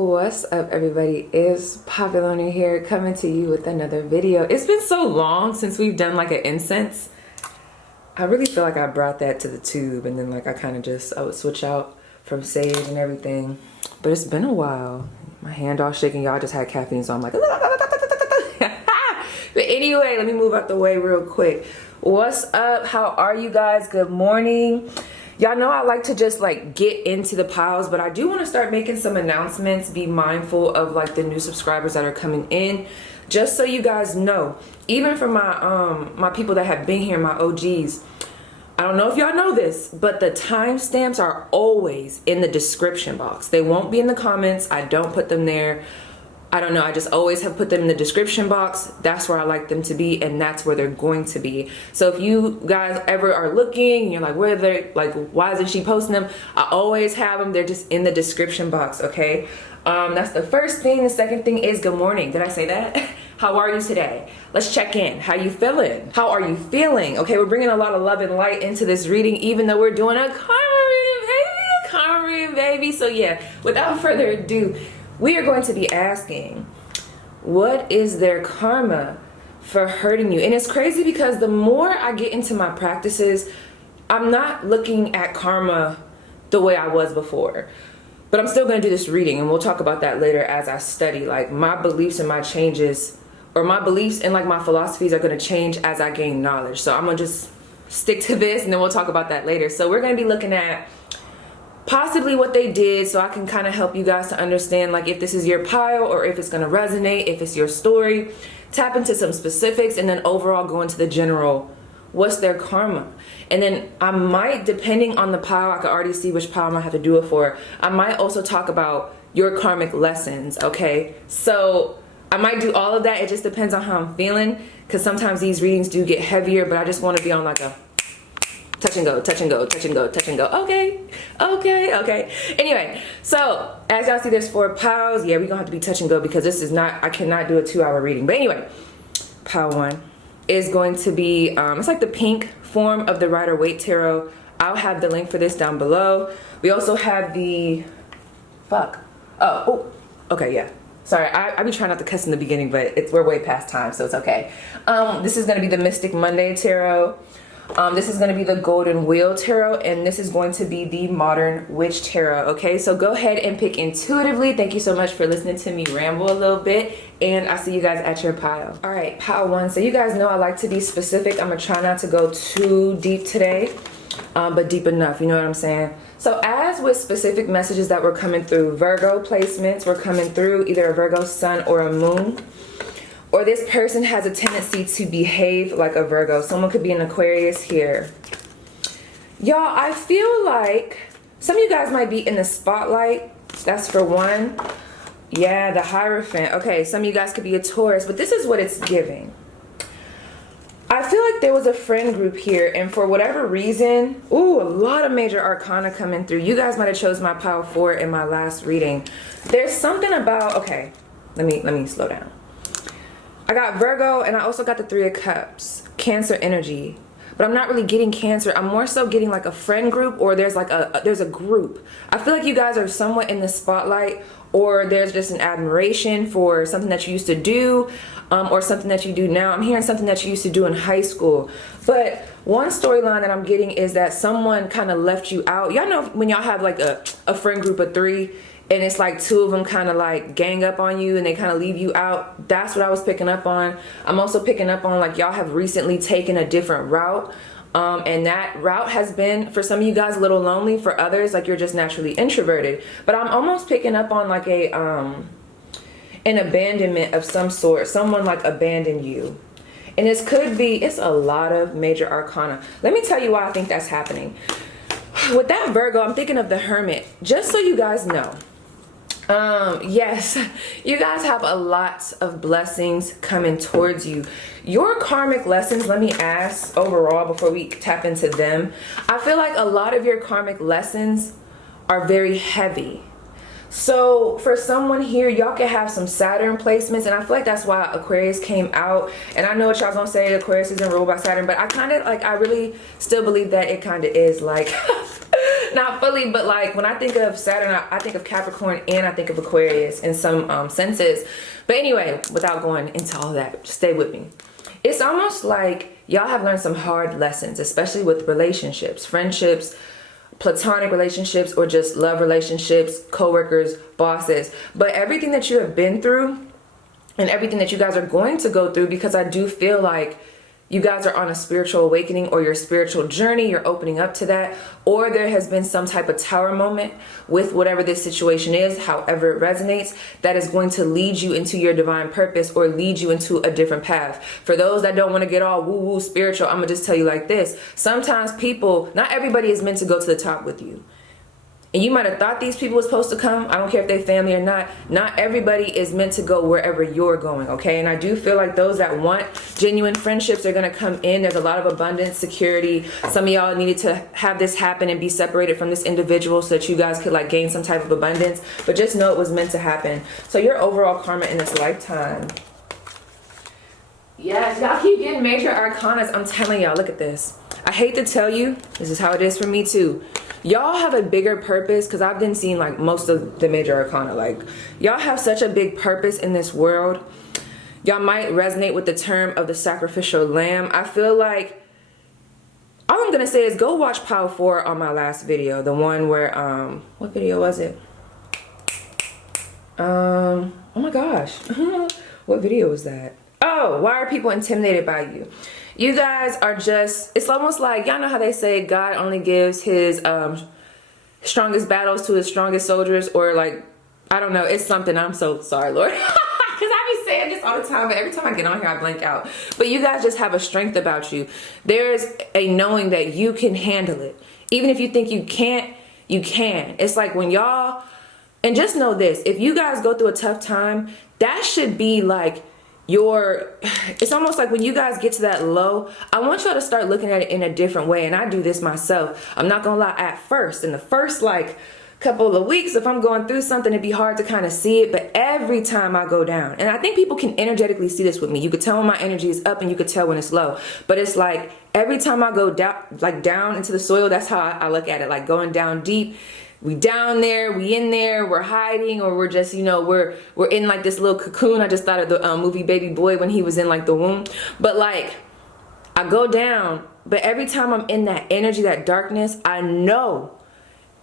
What's up, everybody? It's Popular here, coming to you with another video. It's been so long since we've done like an incense. I really feel like I brought that to the tube, and then like I would switch out from sage and everything. But it's been a while. My hand all shaking. Y'all just had caffeine, so I'm like but anyway, let me move out the way real quick. What's up? How are you guys? Good morning. Y'all know I like to just like get into the piles, but I do want to start making some announcements. Be mindful of like the new subscribers that are coming in, just so you guys know. Even for my people that have been here, my OGs, I don't know if y'all know this, but the timestamps are always in the description box. They won't be in the comments. I don't put them there. I don't know, I just always have put them in the description box. That's where I like them to be, and that's where they're going to be. So if you guys ever are looking and you're like, where they're like, why isn't she posting them? I always have them. They're just in the description box, okay? That's the first thing. The second thing is good morning. Did I say that? How are you today? Let's check in. How you feeling? How are you feeling? Okay, we're bringing a lot of love and light into this reading, even though we're doing a karma reading, baby. A karma reading, baby. So yeah, without further ado, we are going to be asking, what is their karma for hurting you? And it's crazy because the more I get into my practices, I'm not looking at karma the way I was before. But I'm still going to do this reading, and we'll talk about that later as I study. Like, my beliefs and my changes, or my beliefs and like my philosophies are going to change as I gain knowledge. So I'm going to just stick to this, and then we'll talk about that later. So we're going to be looking at possibly what they did, so I can kind of help you guys to understand like if this is your pile or if it's going to resonate, if it's your story. Tap into some specifics, and then overall go into the general, what's their karma. And then I might, depending on the pile, I can already see which pile I might have to do it for. I might also talk about your karmic lessons, okay? So I might do all of that. It just depends on how I'm feeling, because sometimes these readings do get heavier, but I just want to be on like a touch and go, touch and go, touch and go, touch and go. Okay, okay, okay. Anyway, so as y'all see, there's 4 piles. Yeah, we're gonna have to be touch and go because this is not, I cannot do a 2-hour reading. But anyway, pile 1 is going to be, it's like the pink form of the Rider-Waite Tarot. I'll have the link for this down below. We also have the, okay, yeah. Sorry, I be trying not to cuss in the beginning, but we're way past time, so it's okay. This is gonna be the Mystic Monday Tarot. This is going to be the Golden Wheel Tarot, and this is going to be the Modern Witch Tarot, okay? So go ahead and pick intuitively. Thank you so much for listening to me ramble a little bit, and I'll see you guys at your pile. All right, pile 1. So you guys know I like to be specific. I'm going to try not to go too deep today, but deep enough, you know what I'm saying? So as with specific messages that were coming through, Virgo placements were coming through, either a Virgo sun or a moon. Or this person has a tendency to behave like a Virgo. Someone could be an Aquarius here. Y'all, I feel like some of you guys might be in the spotlight. That's for 1. Yeah, the Hierophant. Okay, some of you guys could be a Taurus, but this is what it's giving. I feel like there was a friend group here, and for whatever reason, ooh, a lot of major arcana coming through. You guys might have chose my pile 4 in my last reading. There's something about, okay, let me slow down. I got Virgo, and I also got the 3 of Cups, Cancer energy. But I'm not really getting Cancer. I'm more so getting like a friend group, or there's like there's a group. I feel like you guys are somewhat in the spotlight, or there's just an admiration for something that you used to do, or something that you do now. I'm hearing something that you used to do in high school. But one storyline that I'm getting is that someone kind of left you out. Y'all know when y'all have like a friend group of 3, and it's like 2 of them kind of like gang up on you and they kind of leave you out. That's what I was picking up on. I'm also picking up on like y'all have recently taken a different route. And that route has been, for some of you guys, a little lonely. For others, like you're just naturally introverted. But I'm almost picking up on like an abandonment of some sort. Someone like abandoned you. And this could be, it's a lot of major arcana. Let me tell you why I think that's happening. With that Virgo, I'm thinking of the Hermit. Just so you guys know. Yes, you guys have a lot of blessings coming towards you. Your karmic lessons, let me ask overall before we tap into them. I feel like a lot of your karmic lessons are very heavy. So for someone here, y'all can have some Saturn placements, and I feel like that's why Aquarius came out. And I know what y'all gonna say, Aquarius isn't ruled by Saturn, but I kind of like, I really still believe that it kind of is like Not fully, but like when I think of Saturn, I think of Capricorn and I think of Aquarius in some senses. But anyway, without going into all that, just stay with me. It's almost like y'all have learned some hard lessons, especially with relationships, friendships, platonic relationships, or just love relationships, co-workers, bosses. But everything that you have been through and everything that you guys are going to go through, because I do feel like you guys are on a spiritual awakening or your spiritual journey, you're opening up to that, or there has been some type of tower moment with whatever this situation is, however it resonates, that is going to lead you into your divine purpose or lead you into a different path. For those that don't want to get all woo-woo spiritual, I'm gonna just tell you like this. Sometimes people, not everybody is meant to go to the top with you. And you might have thought these people were supposed to come. I don't care if they're family or not. Not everybody is meant to go wherever you're going, okay? And I do feel like those that want genuine friendships are going to come in. There's a lot of abundance, security. Some of y'all needed to have this happen and be separated from this individual so that you guys could like gain some type of abundance. But just know it was meant to happen. So your overall karma in this lifetime. Yes, y'all keep getting major arcanas. I'm telling y'all, look at this. I hate to tell you, this is how it is for me too. Y'all have a bigger purpose, because I've been seeing like most of the major arcana. Like, y'all have such a big purpose in this world. Y'all might resonate with the term of the sacrificial lamb. I feel like all I'm gonna say is go watch Power 4 on my last video, the one where what video was it? Oh my gosh. What video was that? Oh, why are people intimidated by you? You guys are just, it's almost like, y'all know how they say God only gives his strongest battles to his strongest soldiers, or like, I don't know, it's something. I'm so sorry, Lord. Because I be saying this all the time, but every time I get on here, I blank out. But you guys just have a strength about you. There's a knowing that you can handle it. Even if you think you can't, you can. It's like when y'all, and just know this, if you guys go through a tough time, that should be like, it's almost like when you guys get to that low, I want y'all to start looking at it in a different way. And I do this myself. I'm not gonna lie, at first, in the first like couple of weeks, if I'm going through something, it'd be hard to kind of see it. But every time I go down, and I think people can energetically see this with me. You could tell when my energy is up and you could tell when it's low. But it's like every time I go down, like down into the soil, that's how I look at it, like going down deep. We down there, we in there, we're hiding, or we're just, you know, we're in like this little cocoon. I just thought of the movie Baby Boy when he was in like the womb. But like, I go down, but every time I'm in that energy, that darkness, I know,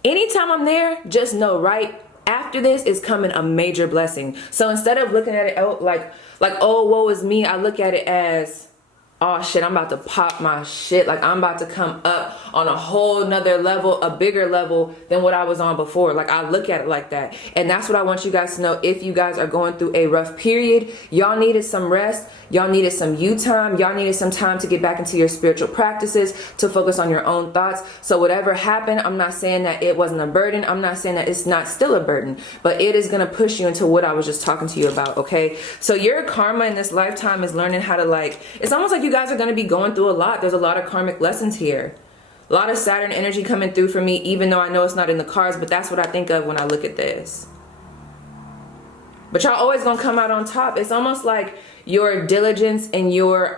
anytime I'm there, just know right after this is coming a major blessing. So instead of looking at it like, oh, woe is me, I look at it as, oh shit, I'm about to pop my shit. Like, I'm about to come up on a whole nother level, a bigger level than what I was on before. Like, I look at it like that. And that's what I want you guys to know. If you guys are going through a rough period, y'all needed some rest, y'all needed some you time, y'all needed some time to get back into your spiritual practices, to focus on your own thoughts. So whatever happened, I'm not saying that it wasn't a burden. I'm not saying that it's not still a burden, but it is going to push you into what I was just talking to you about, okay? So your karma in this lifetime is learning how to, like, it's almost like you guys are going to be going through a lot. There's a lot of karmic lessons here. A lot of Saturn energy coming through for me, even though I know it's not in the cards, but that's what I think of when I look at this. But y'all always gonna come out on top. It's almost like your diligence and your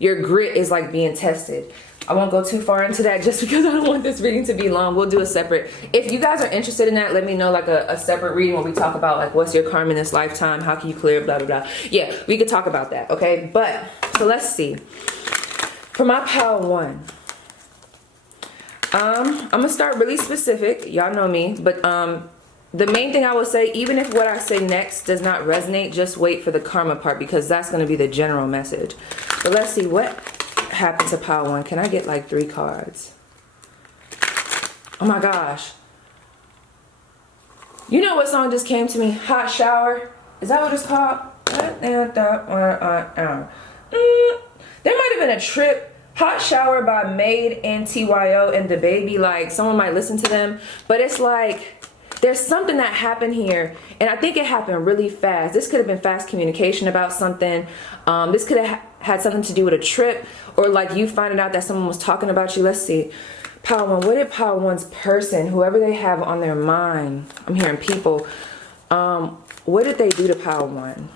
grit is like being tested. I won't go too far into that just because I don't want this reading to be long. We'll do a separate, if you guys are interested in that, let me know, like a separate reading where we talk about like what's your karma in this lifetime, how can you clear it, blah blah blah. Yeah, we could talk about that, okay? But so let's see. For my pile 1, I'm gonna start really specific. Y'all know me, but the main thing I will say, even if what I say next does not resonate, just wait for the karma part, because that's going to be the general message. But let's see what happened to pile 1. Can I get like 3 cards? Oh my gosh. You know what song just came to me? Hot Shower. Is that what it's called? There might have been a trip. Hot Shower by Made and TYO and the Baby. Like, someone might listen to them. But it's like, there's something that happened here, and I think it happened really fast. This could have been fast communication about something. This could have had something to do with a trip, or like you finding out that someone was talking about you. Let's see. Pile 1, what did Pile 1's person, whoever they have on their mind, I'm hearing people, what did they do to Pile 1?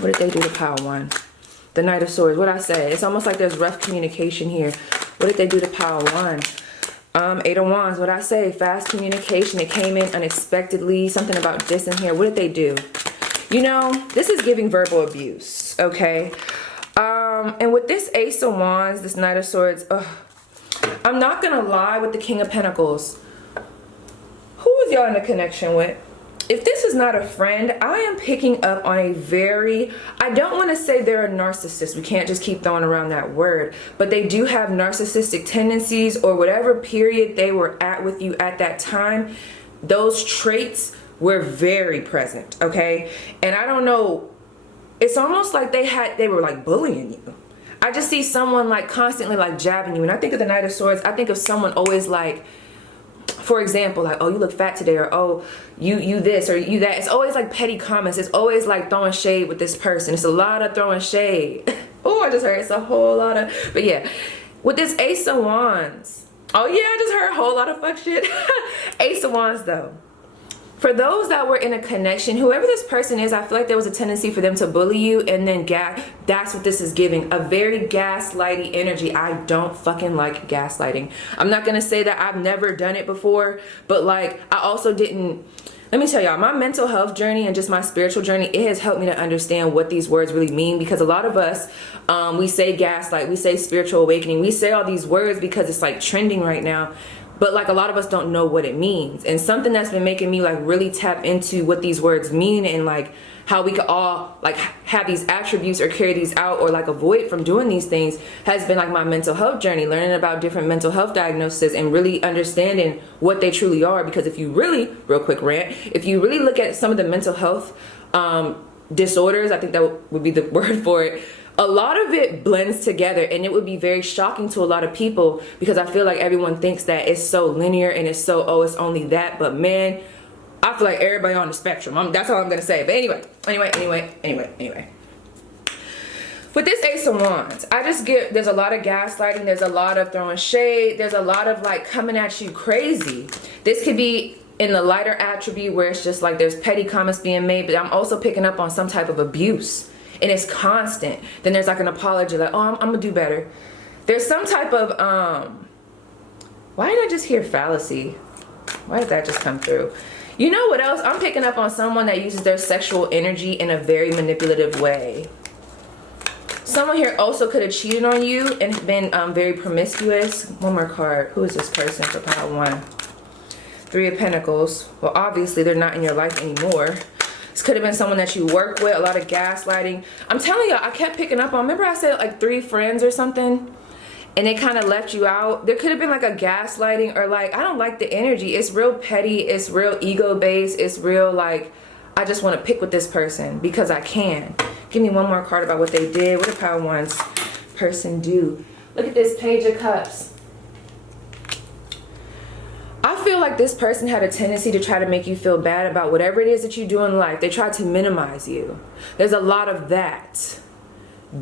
What did they do to Pile 1? The Knight of Swords. What I say? It's almost like there's rough communication here. What did they do to Pile pile one. Eight of Wands, what I say, fast communication. It came in unexpectedly. Something about this in here. What did they do? You know, this is giving verbal abuse, okay? And with this Ace of Wands, this Knight of Swords, I'm not gonna lie, with the King of Pentacles, who is y'all in a connection with? If this is not a friend, I am picking up on a very, I don't want to say they're a narcissist. We can't just keep throwing around that word. But they do have narcissistic tendencies, or whatever period they were at with you at that time. Those traits were very present, okay? And I don't know, it's almost like they were like bullying you. I just see someone like constantly like jabbing you. And I think of the Knight of Swords, I think of someone always like, for example, like, oh, you look fat today, or oh, you this or you that. It's always like petty comments. It's always like throwing shade with this person. It's a lot of throwing shade. Oh, I just heard it's a whole lot of, but yeah. With this Ace of Wands, oh yeah, I just heard a whole lot of fuck shit. Ace of Wands though. For those that were in a connection, whoever this person is, I feel like there was a tendency for them to bully you, and then that's what this is giving. A very gaslighty energy. I don't fucking like gaslighting. I'm not going to say that I've never done it before, but like I also didn't. Let me tell y'all, my mental health journey and just my spiritual journey, it has helped me to understand what these words really mean, because a lot of us, we say gaslight, we say spiritual awakening, we say all these words because it's like trending right now. But like a lot of us don't know what it means. And something that's been making me like really tap into what these words mean, and like how we could all like have these attributes or carry these out, or like avoid from doing these things, has been like my mental health journey, learning about different mental health diagnoses and really understanding what they truly are. Because if you really, real quick rant, if you really look at some of the mental health disorders, I think that would be the word for it, a lot of it blends together, and it would be very shocking to a lot of people, because I feel like everyone thinks that it's so linear and it's so, oh, it's only that. But man, I feel like everybody on the spectrum. That's all I'm gonna say. But anyway. With this Ace of Wands, I just get, there's a lot of gaslighting, there's a lot of throwing shade, there's a lot of like coming at you crazy. This could be in the lighter attribute where it's just like there's petty comments being made, but I'm also picking up on some type of abuse. And it's constant. Then there's like an apology, like, oh, I'm gonna do better. There's some type of, why did I just hear fallacy? Why did that just come through? You know what else? I'm picking up on someone that uses their sexual energy in a very manipulative way. Someone here also could have cheated on you and been very promiscuous. One more card. Who is this person for pile one? Three of Pentacles. Well, obviously they're not in your life anymore. This could have been someone that you work with, a lot of gaslighting. I'm telling y'all, I kept picking up on, remember I said like 3 friends or something? And they kind of left you out. There could have been like a gaslighting, or like, I don't like the energy. It's real petty, it's real ego-based, it's real like, I just want to pick with this person because I can. Give me one more card about what they did. What did pile one's person do? Look at this Page of Cups. I feel like this person had a tendency to try to make you feel bad about whatever it is that you do in life. They tried to minimize you. There's a lot of that.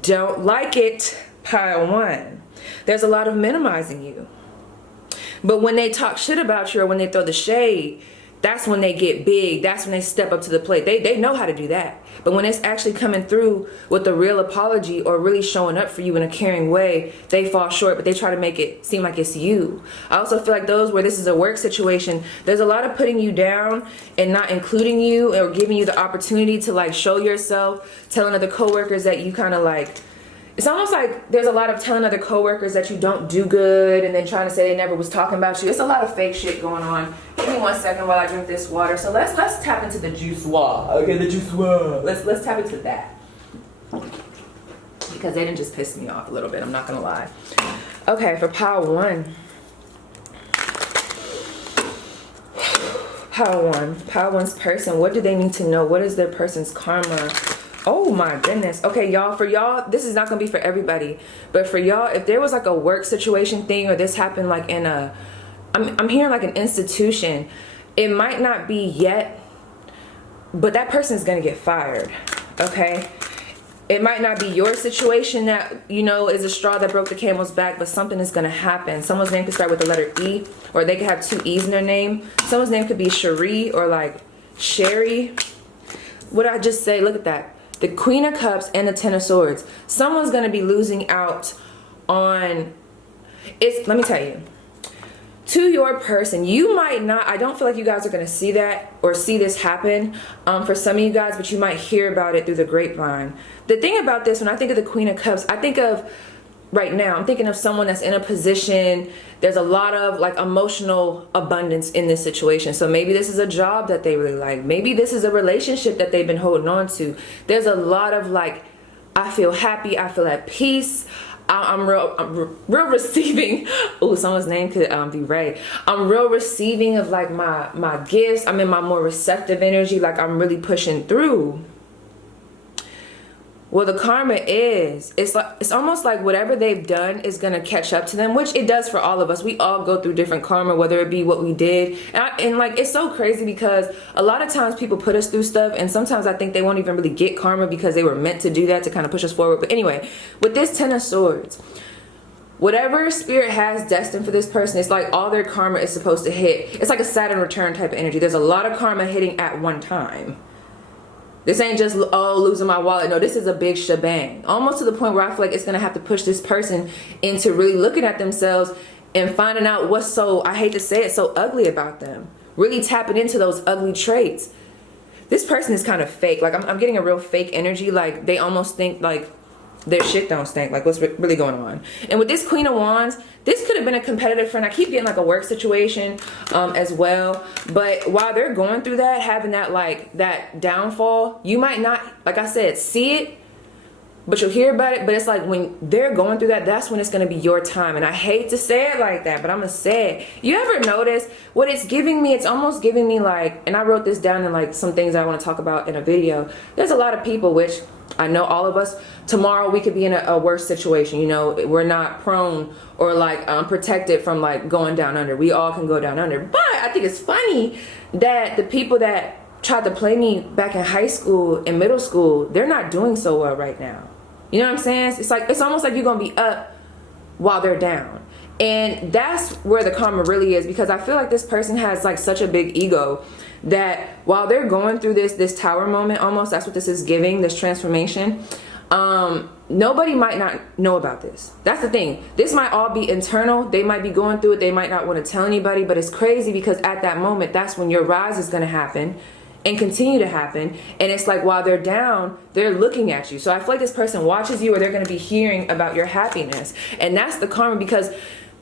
Don't like it, pile one. There's a lot of minimizing you. But when they talk shit about you, or when they throw the shade, that's when they get big. That's when they step up to the plate. They know how to do that. But when it's actually coming through with a real apology, or really showing up for you in a caring way, they fall short, but they try to make it seem like it's you. I also feel like those where this is a work situation, there's a lot of putting you down and not including you, or giving you the opportunity to like show yourself, telling other coworkers that you kind of like, it's almost like there's a lot of telling other coworkers that you don't do good, and then trying to say they never was talking about you. It's a lot of fake shit going on. Give me 1 second while I drink this water. So let's tap into the juice wall. Okay, the juice wall. Let's tap into that, because they didn't just piss me off a little bit. I'm not gonna lie. Okay, for pile one. Pile one's person. What do they need to know? What is their person's karma? Oh my goodness. Okay, y'all, for y'all, this is not gonna be for everybody, but for y'all, if there was like a work situation thing, or this happened like in a, I'm hearing like an institution, it might not be yet, but that person is gonna get fired, okay? It might not be your situation that, you know, is a straw that broke the camel's back, but something is gonna happen. Someone's name could start with the letter E, or they could have 2 E's in their name. Someone's name could be Cherie, or like Sherry. What did I just say? Look at that. The Queen of Cups and the Ten of Swords. Someone's going to be losing out on, let me tell you, to your person, you might not, I don't feel like you guys are going to see that or see this happen for some of you guys, but you might hear about it through the grapevine. The thing about this, when I think of the Queen of Cups, I think of, right now, I'm thinking of someone that's in a position, there's a lot of like emotional abundance in this situation. So maybe this is a job that they really like. Maybe this is a relationship that they've been holding on to. There's a lot of like, I feel happy, I feel at peace. I'm real receiving. Oh, someone's name could be Ray. I'm real receiving of like my gifts. I'm in my more receptive energy. Like I'm really pushing through. Well, the karma is, it's almost like whatever they've done is going to catch up to them, which it does for all of us. We all go through different karma, whether it be what we did. And like, it's so crazy because a lot of times people put us through stuff, and sometimes I think they won't even really get karma because they were meant to do that to kind of push us forward. But anyway, with this Ten of Swords, whatever spirit has destined for this person, it's like all their karma is supposed to hit. It's like a Saturn return type of energy. There's a lot of karma hitting at one time. This ain't just, oh, losing my wallet. No, this is a big shebang. Almost to the point where I feel like it's going to have to push this person into really looking at themselves and finding out what's so, I hate to say it, so ugly about them. Really tapping into those ugly traits. This person is kind of fake. Like, I'm getting a real fake energy. Like, they almost think, like, their shit don't stink. Like, what's really going on? And with this Queen of Wands, this could have been a competitive friend. I keep getting like a work situation as well. But while they're going through that, having that like that downfall, you might not, like I said, see it, but you'll hear about it. But it's like when they're going through that, that's when it's going to be your time. And I hate to say it like that, but I'm going to say it. You ever notice what it's giving me? It's almost giving me like, and I wrote this down in like some things I want to talk about in a video. There's a lot of people, which I know all of us, tomorrow we could be in a worse situation. You know, we're not prone or like protected from like going down under. We all can go down under. But I think it's funny that the people that tried to play me back in high school and middle school, they're not doing so well right now. You know what I'm saying? It's like, it's almost like you're going to be up while they're down. And that's where the karma really is, because I feel like this person has like such a big ego that while they're going through this tower moment, almost, that's what this is giving, this transformation, nobody might not know about this. That's the thing. This might all be internal. They might be going through it. They might not want to tell anybody, but it's crazy because at that moment, that's when your rise is going to happen and continue to happen. And it's like while they're down, they're looking at you. So I feel like this person watches you, or they're going to be hearing about your happiness. And that's the karma, because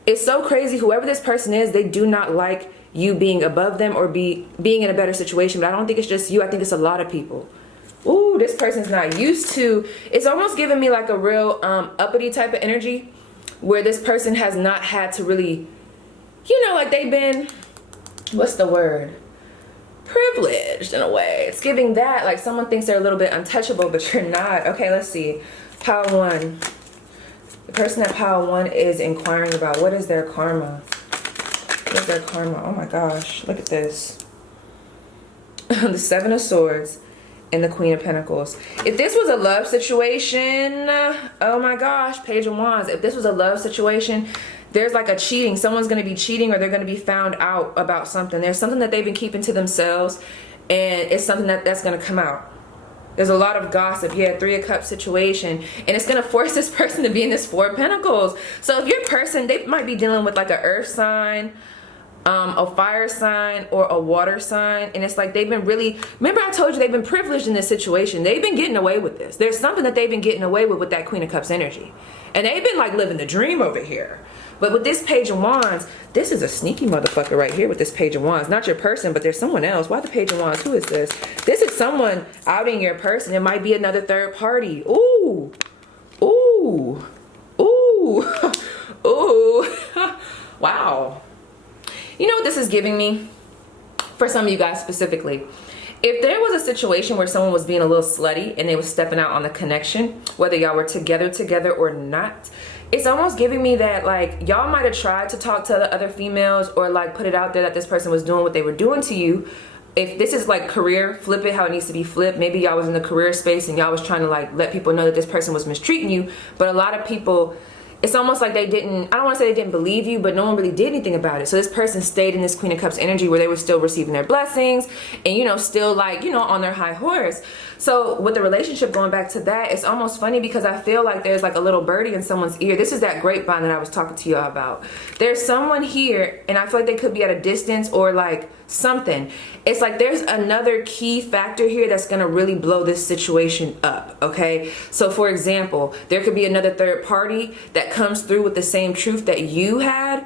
it's so crazy. Whoever this person is, they do not like you being above them or being in a better situation. But I don't think it's just you. I think it's a lot of people. Ooh, this person's not used to. It's almost giving me like a real uppity type of energy, where this person has not had to really, you know, like they've been, what's the word? Privileged in a way. It's giving that, like someone thinks they're a little bit untouchable, but you're not. Okay, let's see. Pile 1. The person that pile 1 is inquiring about, what is their karma? What is their karma? Oh my gosh, look at this. The Seven of Swords and the Queen of Pentacles. If this was a love situation, oh my gosh, Page of Wands. If this was a love situation, there's like a cheating. Someone's going to be cheating, or they're going to be found out about something. There's something that they've been keeping to themselves, and it's something that's going to come out. There's a lot of gossip. Yeah, 3 of Cups situation. And it's going to force this person to be in this 4 of Pentacles. So if your person, they might be dealing with like an earth sign, a fire sign, or a water sign. And it's like they've been really, remember I told you they've been privileged in this situation. They've been getting away with this. There's something that they've been getting away with that Queen of Cups energy. And they've been like living the dream over here. But with this Page of Wands, this is a sneaky motherfucker right here with this Page of Wands. Not your person, but there's someone else. Why the Page of Wands? Who is this? This is someone outing your person. It might be another third party. Ooh. Ooh. Ooh. Ooh. Wow. You know what this is giving me? For some of you guys specifically. If there was a situation where someone was being a little slutty and they were stepping out on the connection, whether y'all were together or not, it's almost giving me that like y'all might have tried to talk to the other females, or like put it out there that this person was doing what they were doing to you. If this is like career, flip it how it needs to be flipped. Maybe y'all was in the career space and y'all was trying to like let people know that this person was mistreating you. But a lot of people, it's almost like they didn't, I don't want to say they didn't believe you, but no one really did anything about it. So this person stayed in this Queen of Cups energy where they were still receiving their blessings and, you know, still like, you know, on their high horse. So with the relationship, going back to that, it's almost funny because I feel like there's like a little birdie in someone's ear. This is that grapevine that I was talking to y'all about. There's someone here and I feel like they could be at a distance or like something. It's like there's another key factor here that's going to really blow this situation up. Okay, so for example, there could be another third party that comes through with the same truth that you had,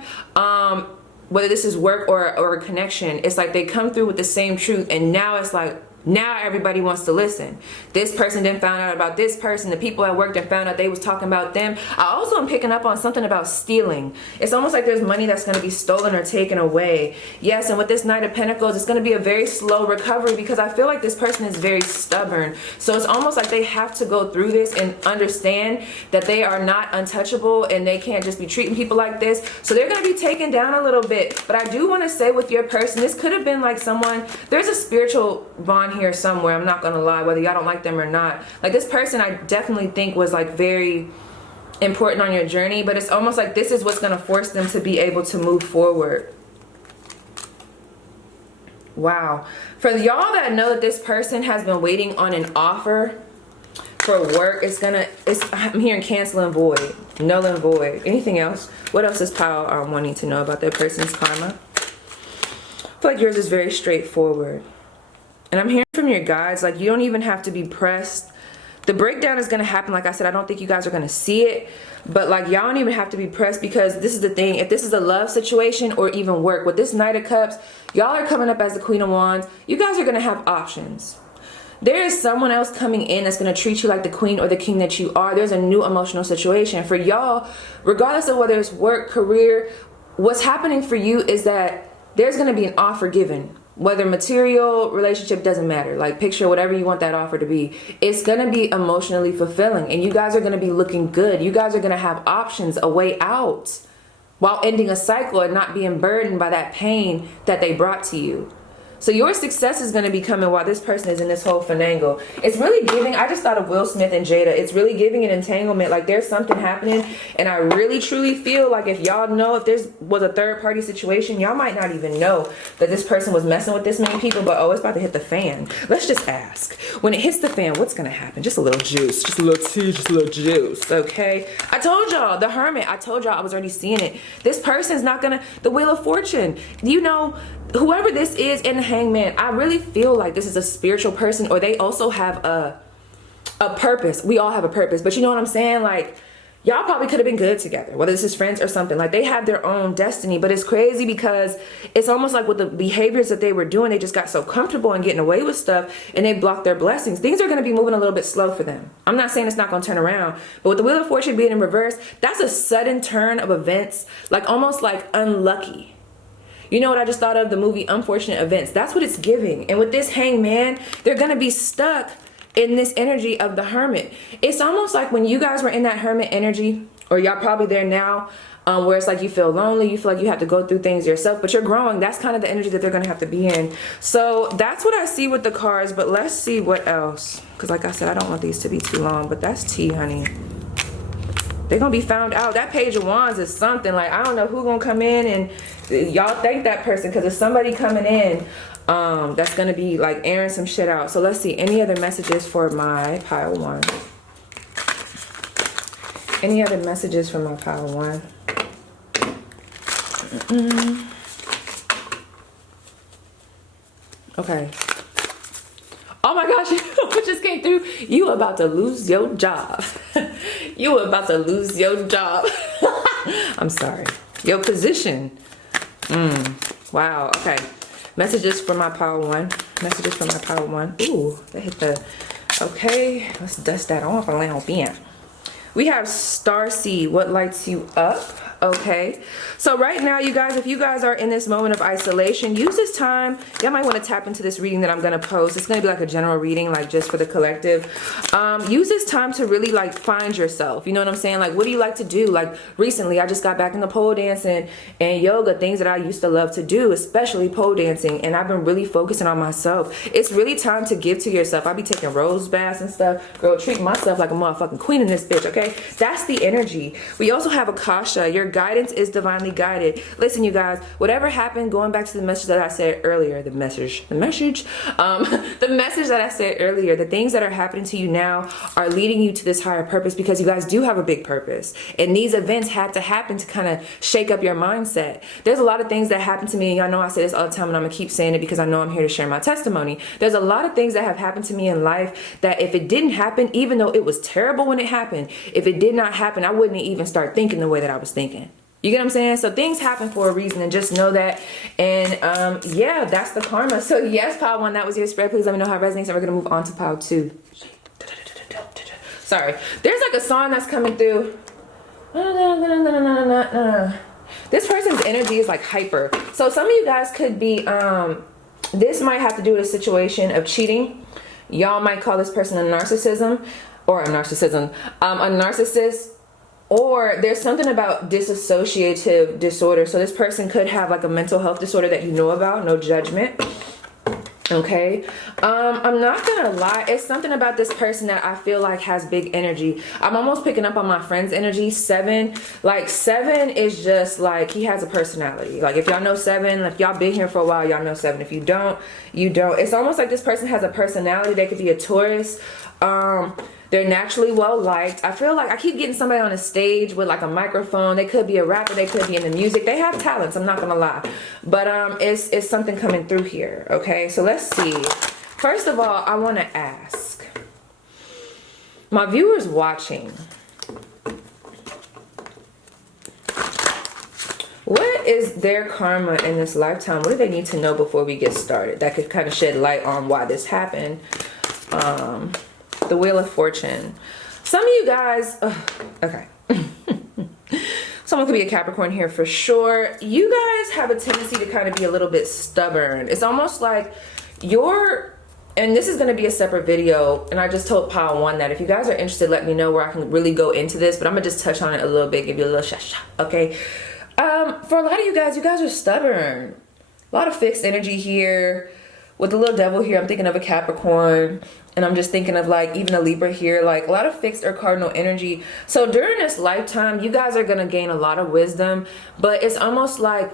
whether this is work or a connection. It's like they come through with the same truth and now it's like, now everybody wants to listen. This person then found out about this person. The people at work that found out they was talking about them. I also am picking up on something about stealing. It's almost like there's money that's going to be stolen or taken away. Yes, and with this Knight of Pentacles, it's going to be a very slow recovery because I feel like this person is very stubborn. So it's almost like they have to go through this and understand that they are not untouchable and they can't just be treating people like this. So they're going to be taken down a little bit. But I do want to say with your person, this could have been like someone, there's a spiritual bond here somewhere. I'm not gonna lie, whether y'all don't like them or not. Like this person I definitely think was like very important on your journey, but it's almost like this is what's gonna force them to be able to move forward. Wow. For y'all that know that this person has been waiting on an offer for work, I'm hearing cancel and void, null and void. Anything else? What else is Pile wanting to know about their person's karma? I feel like yours is very straightforward. And I'm hearing from your guides, like you don't even have to be pressed. The breakdown is going to happen. Like I said, I don't think you guys are going to see it. But like y'all don't even have to be pressed because this is the thing. If this is a love situation or even work, with this Knight of Cups, y'all are coming up as the Queen of Wands. You guys are going to have options. There is someone else coming in that's going to treat you like the queen or the king that you are. There's a new emotional situation. For y'all, regardless of whether it's work, career, what's happening for you is that there's going to be an offer given. Whether material, relationship, doesn't matter. Like picture whatever you want that offer to be. It's going to be emotionally fulfilling and you guys are going to be looking good. You guys are going to have options, a way out while ending a cycle and not being burdened by that pain that they brought to you. So your success is going to be coming while this person is in this whole finagle. It's really giving, I just thought of Will Smith and Jada. It's really giving an entanglement. Like there's something happening. And I really truly feel like if y'all know, if there was a third party situation, y'all might not even know that this person was messing with this many people. But oh, it's about to hit the fan. Let's just ask. When it hits the fan, what's going to happen? Just a little juice. Just a little tea. Just a little juice. Okay. I told y'all, the Hermit. I told y'all I was already seeing it. This person's not going to, the Wheel of Fortune. You know, whoever this is in the Hangman, I really feel like this is a spiritual person, or they also have a purpose. We all have a purpose, but you know what I'm saying? Like y'all probably could have been good together, whether this is friends or something. Like they have their own destiny, but it's crazy because it's almost like with the behaviors that they were doing, they just got so comfortable and getting away with stuff and they blocked their blessings. Things are going to be moving a little bit slow for them. I'm not saying it's not going to turn around, but with the Wheel of Fortune being in reverse, that's a sudden turn of events, like almost like unlucky. You know what I just thought of? The movie Unfortunate Events. That's what it's giving. And with this Hangman, they're going to be stuck in this energy of the Hermit. It's almost like when you guys were in that Hermit energy, or y'all probably there now, where it's like you feel lonely, you feel like you have to go through things yourself, but you're growing. That's kind of the energy that they're going to have to be in. So that's what I see with the cards, but let's see what else. Because like I said, I don't want these to be too long, but that's tea, honey. They're going to be found out. That Page of Wands is something. Like, I don't know who's going to come in and y'all thank that person, because there's somebody coming in that's going to be like airing some shit out. So let's see. Any other messages for my pile one? Any other messages for my pile one? Okay. Oh my gosh, what just came through? You about to lose your job. You about to lose your job. I'm sorry. Your position. Wow, okay. Messages for my pile one. Messages for my pile one. Ooh, they hit the... Okay, let's dust that off a little bit. We have Starseed. What lights you up? Okay, so right now, you guys, if you guys are in this moment of isolation, use this time. Y'all might want to tap into this reading that I'm going to post. It's going to be like a general reading, like just for the collective. Use this time to really like find yourself. You know what I'm saying? Like, what do you like to do? Like recently, I just got back into pole dancing and yoga, things that I used to love to do, especially pole dancing. And I've been really focusing on myself. It's really time to give to yourself. I be taking rose baths and stuff. Girl, treat myself like a motherfucking queen in this bitch, okay? That's the energy. We also have Akasha. Your guidance is divinely guided. Listen, you guys, whatever happened, going back to the message that I said earlier, the message that I said earlier, the things that are happening to you now are leading you to this higher purpose, because you guys do have a big purpose. And these events had to happen to kind of shake up your mindset. There's a lot of things that happen to me, and y'all know I say this all the time, and I'm gonna keep saying it because I know I'm here to share my testimony. There's a lot of things that have happened to me in life that if it didn't happen, even though it was terrible when it happened, if it did not happen, I wouldn't even start thinking the way that I was thinking. You get what I'm saying? So things happen for a reason, and just know that. And yeah, that's the karma. So yes, pile 1, that was your spread. Please let me know how it resonates, and we're gonna move on to pile 2. Sorry, there's like a song that's coming through. This person's energy is like hyper. So some of you guys could be this might have to do with a situation of cheating. Y'all might call this person a narcissist. Or there's something about dissociative disorder. So this person could have like a mental health disorder that you know about. No judgment. Okay, I'm not gonna lie, it's something about this person that I feel like has big energy. I'm almost picking up on my friend's energy. 7, like 7 is just like, he has a personality. Like if y'all know 7, if y'all been here for a while, y'all know 7. If you don't, you don't. It's almost like this person has a personality. They could be a Taurus. They're naturally well liked. I feel like I keep getting somebody on a stage with like a microphone. They could be a rapper. They could be in the music. They have talents. I'm not gonna lie, but it's something coming through here. Okay, so let's see. First of all, I want to ask my viewers watching, what is their karma in this lifetime? What do they need to know before we get started that could kind of shed light on why this happened? The Wheel of Fortune. Some of you guys, okay. Someone could be a Capricorn here for sure. You guys have a tendency to kind of be a little bit stubborn. It's almost like and this is going to be a separate video, and I just told pile 1 that if you guys are interested, let me know where I can really go into this, but I'm going to just touch on it a little bit, give you a little shot, okay? For a lot of you guys are stubborn. A lot of fixed energy here. With the little devil here, I'm thinking of a Capricorn, and I'm just thinking of like even a Libra here, like a lot of fixed or cardinal energy. So during this lifetime, you guys are going to gain a lot of wisdom, but it's almost like,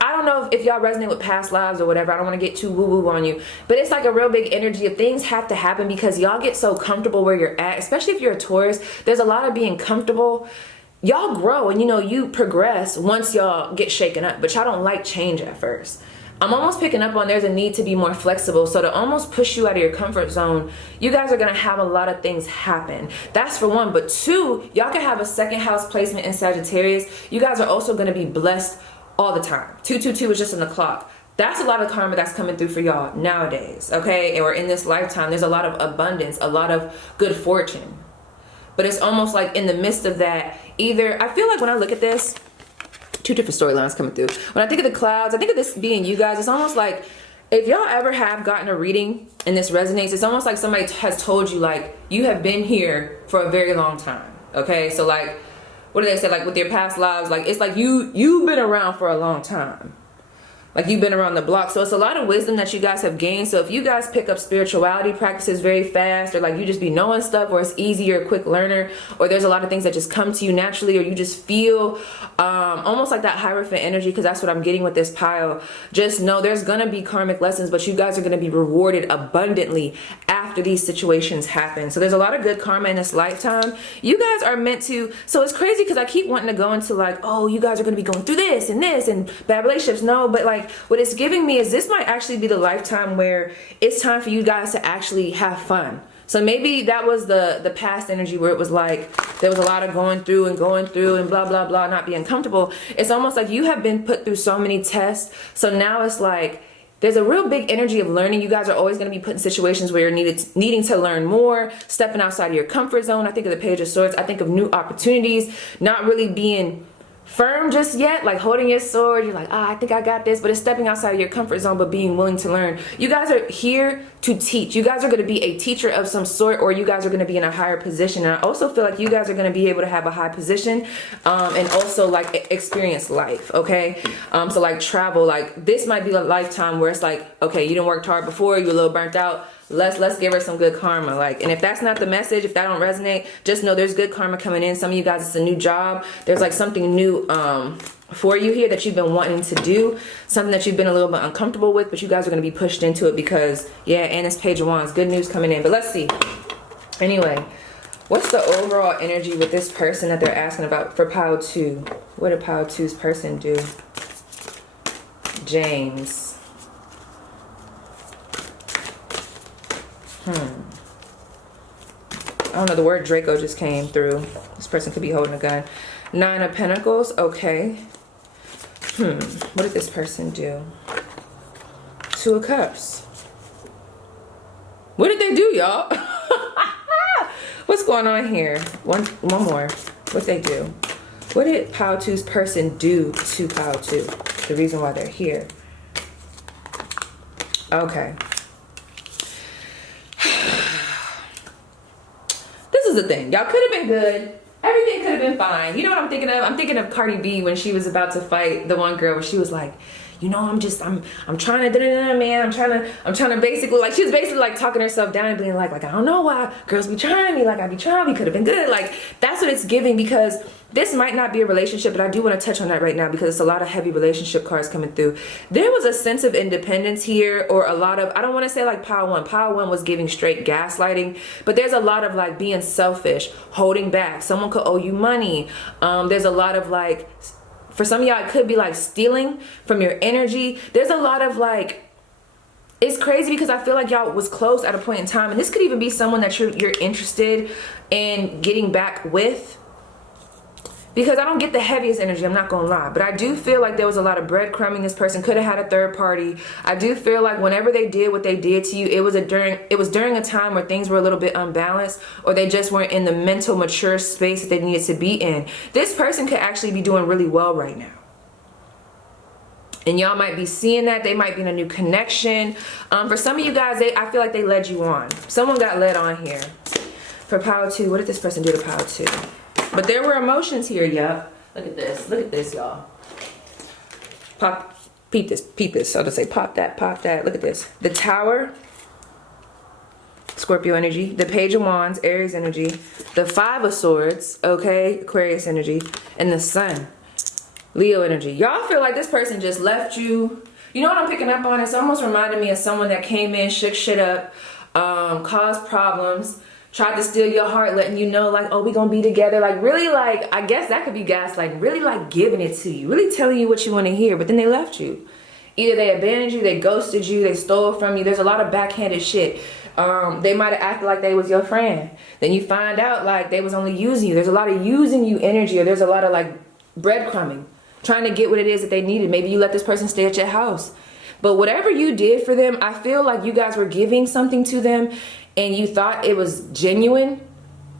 I don't know if y'all resonate with past lives or whatever. I don't want to get too woo-woo on you, but it's like a real big energy of things have to happen because y'all get so comfortable where you're at, especially if you're a Taurus. There's a lot of being comfortable. Y'all grow and you progress once y'all get shaken up, but y'all don't like change at first. I'm almost picking up on there's a need to be more flexible. So to almost push you out of your comfort zone, you guys are going to have a lot of things happen. That's for 1. But 2, y'all can have a 2nd house placement in Sagittarius. You guys are also going to be blessed all the time. 222 is just in the clock. That's a lot of karma that's coming through for y'all nowadays, okay? Or in this lifetime, there's a lot of abundance, a lot of good fortune. But it's almost like in the midst of that, either, I feel like when I look at this, 2 different storylines coming through. When I think of the clouds, I think of this being you guys. It's almost like if y'all ever have gotten a reading and this resonates, it's almost like somebody has told you like you have been here for a very long time. Okay, so like what do they say, like with your past lives, like it's like you've been around for a long time. Like you've been around the block. So it's a lot of wisdom that you guys have gained. So if you guys pick up spirituality practices very fast, or like you just be knowing stuff, or it's easy, you're a quick learner, or there's a lot of things that just come to you naturally, or you just feel almost like that Hierophant energy, because that's what I'm getting with this pile. Just know there's going to be karmic lessons, but you guys are going to be rewarded abundantly after these situations happen. So there's a lot of good karma in this lifetime. You guys are meant to, so it's crazy because I keep wanting to go into like, oh, you guys are going to be going through this and bad relationships. No, but like what it's giving me is this might actually be the lifetime where it's time for you guys to actually have fun. So maybe that was the past energy where it was like there was a lot of going through and blah, blah, blah, not being comfortable. It's almost like you have been put through so many tests. So now it's like there's a real big energy of learning. You guys are always going to be put in situations where you're needing to learn more, stepping outside of your comfort zone. I think of the Page of Swords. I think of new opportunities, not really being firm just yet, like holding your sword. You're like, I think I got this, but it's stepping outside of your comfort zone, but being willing to learn. You guys are here to teach. You guys are going to be a teacher of some sort, or you guys are going to be in a higher position. And I also feel like you guys are going to be able to have a high position, and also like experience life. Okay. So like travel, like this might be a lifetime where it's like, okay, you didn't work hard before, you're a little burnt out. Let's give her some good karma. Like, and if that's not the message, if that don't resonate, just know there's good karma coming in. Some of you guys, it's a new job. There's like something new for you here that you've been wanting to do, something that you've been a little bit uncomfortable with, but you guys are going to be pushed into it because, yeah, and it's Page of Wands. Good news coming in. But let's see. Anyway, what's the overall energy with this person that they're asking about for Pile 2? What did Pile 2's person do? James. I don't know, the word Draco just came through. This person could be holding a gun. 9 of Pentacles, okay. What did this person do? 2 of Cups. What did they do, y'all? What's going on here? One more. What they do? What did Pile 2's person do to Pile 2? The reason why they're here. Okay. The thing, y'all could have been good, everything could have been fine. You know what I'm thinking of? I'm thinking of Cardi B when she was about to fight the one girl where she was like, you know, I'm trying to man, I'm trying to basically, like, she was basically like talking herself down and being like I don't know why girls be trying me, like I be trying, we could have been good. Like, that's what it's giving, because this might not be a relationship, but I do want to touch on that right now because it's a lot of heavy relationship cards coming through. There was a sense of independence here, or a lot of, I don't want to say like Pile 1. Pile 1 was giving straight gaslighting, but there's a lot of like being selfish, holding back. Someone could owe you money. There's a lot of like, for some of y'all, it could be like stealing from your energy. There's a lot of like, it's crazy because I feel like y'all was close at a point in time, and this could even be someone that you're interested in getting back with. Because I don't get the heaviest energy, I'm not gonna lie. But I do feel like there was a lot of breadcrumbing. This person could have had a third party. I do feel like whenever they did what they did to you, it was during a time where things were a little bit unbalanced, or they just weren't in the mental mature space that they needed to be in. This person could actually be doing really well right now. And y'all might be seeing that. They might be in a new connection. For some of you guys, I feel like they led you on. Someone got led on here. For Pile 2, what did this person do to Pile 2? But there were emotions here, yeah. Look at this. Look at this, y'all. Peep this. So to say, pop that. Look at this. The Tower, Scorpio energy. The Page of Wands, Aries energy. The 5 of Swords, okay, Aquarius energy. And the Sun, Leo energy. Y'all feel like this person just left you. You know what I'm picking up on? It's almost reminded me of someone that came in, shook shit up, caused problems, tried to steal your heart, letting you know like, oh, we gonna be together. Like, really, like, I guess that could be gaslighting. Really like giving it to you, really telling you what you want to hear, but then they left you. Either they abandoned you, they ghosted you, they stole from you. There's a lot of backhanded shit. They might have acted like they was your friend. Then you find out like they was only using you. There's a lot of using you energy, or there's a lot of like breadcrumbing, trying to get what it is that they needed. Maybe you let this person stay at your house. But whatever you did for them, I feel like you guys were giving something to them, and you thought it was genuine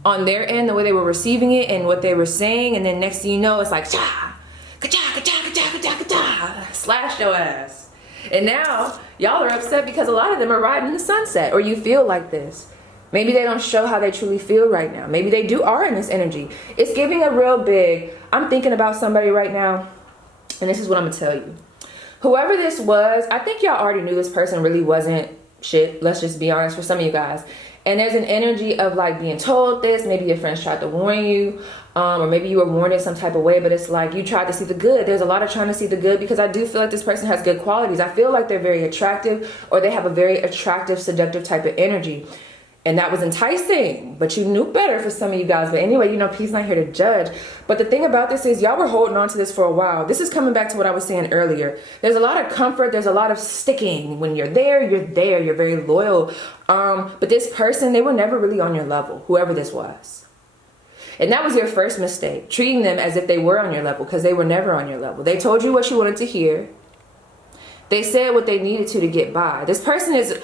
on their end, the way they were receiving it and what they were saying. And then next thing you know, it's like, cha, ka-cha, ka-cha, ka-cha, ka-cha, ka-cha, slash your ass. And now y'all are upset because a lot of them are riding the sunset, or you feel like this. Maybe they don't show how they truly feel right now. Maybe they are in this energy. It's giving a real big, I'm thinking about somebody right now, and this is what I'm gonna tell you. Whoever this was, I think y'all already knew this person really wasn't shit. Let's just be honest for some of you guys. And there's an energy of like being told this. Maybe your friends tried to warn you, or maybe you were warned in some type of way, but it's like you tried to see the good. There's a lot of trying to see the good, because I do feel like this person has good qualities. I feel like they're very attractive, or they have a very attractive, seductive type of energy. And that was enticing, but you knew better for some of you guys. But anyway, you know, P's not here to judge. But the thing about this is y'all were holding on to this for a while. This is coming back to what I was saying earlier. There's a lot of comfort. There's a lot of sticking. When you're there, you're there. You're very loyal. But this person, they were never really on your level, whoever this was. And that was your first mistake, treating them as if they were on your level, because they were never on your level. They told you what you wanted to hear. They said what they needed to get by. This person is...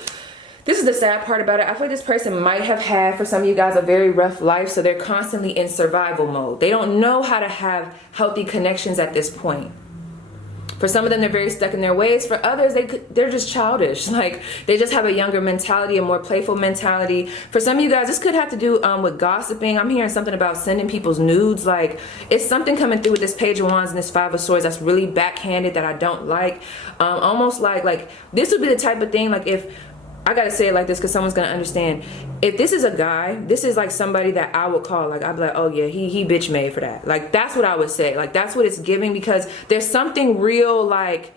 This is the sad part about it. I feel like this person might have had, for some of you guys, a very rough life. So they're constantly in survival mode. They don't know how to have healthy connections at this point. For some of them, they're very stuck in their ways. For others, they're just childish. Like, they just have a younger mentality, a more playful mentality. For some of you guys, this could have to do with gossiping. I'm hearing something about sending people's nudes. Like, it's something coming through with this Page of Wands and this Five of Swords that's really backhanded that I don't like. Almost like this would be the type of thing, like, if I gotta say it like this because someone's gonna understand. If this is a guy, this is like somebody that I would call, like, I'd be like, oh yeah, he bitch made for that. Like, that's what I would say. Like, that's what it's giving, because there's something real, like,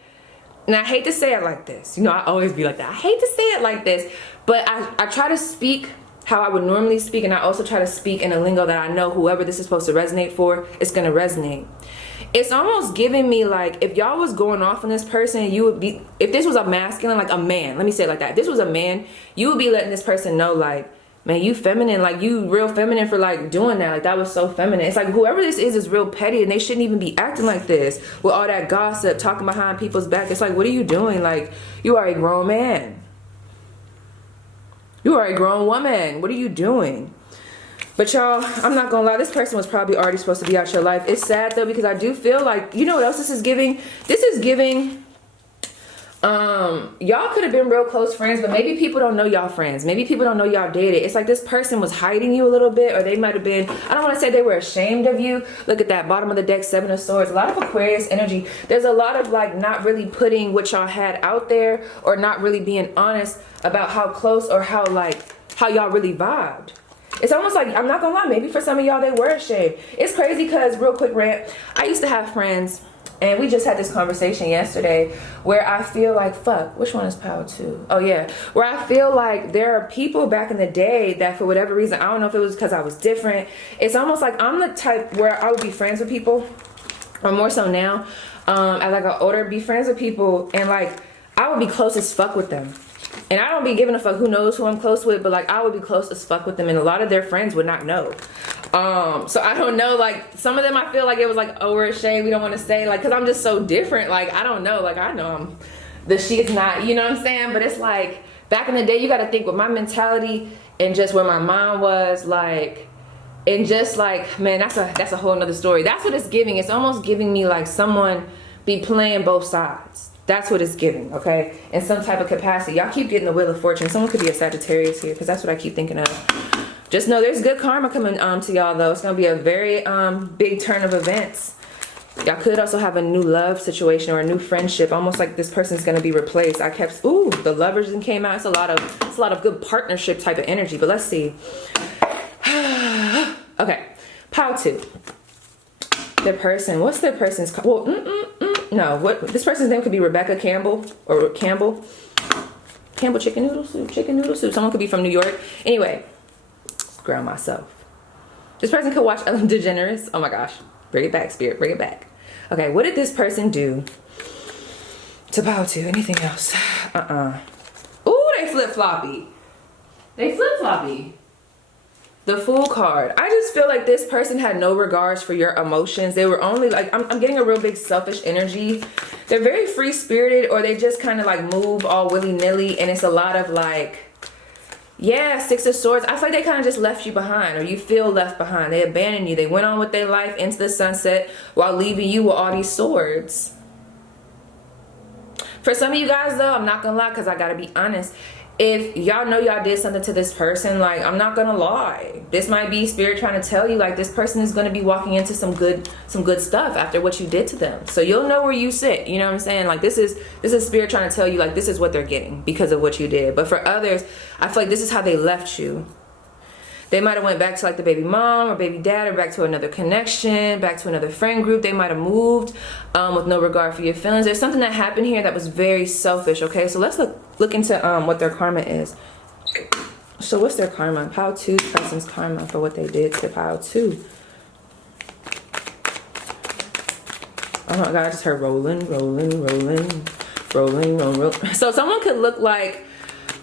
and I hate to say it like this. You know, I always be like that. I hate to say it like this, but I try to speak how I would normally speak, and I also try to speak in a lingo that I know whoever this is supposed to resonate for, it's gonna resonate. It's almost giving me like, if y'all was going off on this person, you would be, if this was a masculine, like a man, let me say it like that. If this was a man, you would be letting this person know, like, man, you feminine, like, you real feminine for like doing that. Like, that was so feminine. It's like, whoever this is real petty, and they shouldn't even be acting like this with all that gossip, talking behind people's back. It's like, what are you doing? Like, you are a grown man. You are a grown woman. What are you doing? But y'all, I'm not gonna lie, this person was probably already supposed to be out your life. It's sad though, because I do feel like, you know what else this is giving? This is giving, y'all could have been real close friends, but maybe people don't know y'all friends. Maybe people don't know y'all dated. It's like this person was hiding you a little bit, or they might have been, I don't want to say they were ashamed of you. Look at that, bottom of the deck, Seven of Swords. A lot of Aquarius energy. There's a lot of like not really putting what y'all had out there, or not really being honest about how close or how y'all really vibed. It's almost like, I'm not gonna lie, maybe for some of y'all they were ashamed. It's crazy because, real quick rant, I used to have friends, and we just had this conversation yesterday where I feel like, fuck, which one is Power 2? Oh yeah, where I feel like there are people back in the day that for whatever reason, I don't know if it was because I was different, it's almost like I'm the type where I would be friends with people, or more so now, as like an older, be friends with people, and like, I would be close as fuck with them. And I don't be giving a fuck who knows who I'm close with, but like, I would be close as fuck with them, and a lot of their friends would not know. So I don't know, like, some of them I feel like it was like, oh, we're ashamed, we don't want to say, like, because I'm just so different. Like, I don't know, like, I know I'm the she's not, you know what I'm saying? But it's like, back in the day, you got to think with my mentality and just where my mind was, like, and just like, man, that's a whole nother story. That's what it's giving. It's almost giving me like someone be playing both sides. That's what it's giving, okay? In some type of capacity. Y'all keep getting the Wheel of Fortune. Someone could be a Sagittarius here, because that's what I keep thinking of. Just know there's good karma coming to y'all, though. It's going to be a very big turn of events. Y'all could also have a new love situation or a new friendship. Almost like this person's going to be replaced. I kept, ooh, the Lovers and came out. It's a lot of good partnership type of energy. But let's see. Okay. Power 2. Their person. What's their person's... Well, no, what this person's name could be Rebecca Campbell, or Campbell chicken noodle soup. Someone could be from New York. Anyway, ground myself. This person could watch Ellen DeGeneres. Oh my gosh, bring it back, spirit, bring it back. Okay, what did this person do to bow to? Anything else? Ooh, they flip-floppy. The Fool card. I just feel like this person had no regards for your emotions. They were only like, I'm getting a real big selfish energy. They're very free-spirited, or they just kind of like move all willy-nilly, and it's a lot of like, yeah, Six of Swords. I feel like they kind of just left you behind, or you feel left behind. They abandoned you. They went on with their life into the sunset while leaving you with all these swords. For some of you guys though, I'm not gonna lie, because I gotta be honest, if y'all know y'all did something to this person, like, I'm not gonna lie, this might be spirit trying to tell you, like, this person is gonna be walking into some good stuff after what you did to them. So you'll know where you sit, you know what I'm saying? Like, this is spirit trying to tell you, like, this is what they're getting because of what you did. But for others, I feel like this is how they left you. They might have went back to like the baby mom or baby dad, or back to another connection, back to another friend group. They might have moved with no regard for your feelings. There's something that happened here that was very selfish, okay? So let's look into what their karma is. So what's their karma? Power 2 person's karma for what they did to Power 2. Oh my God, I just heard rolling. So someone could look like,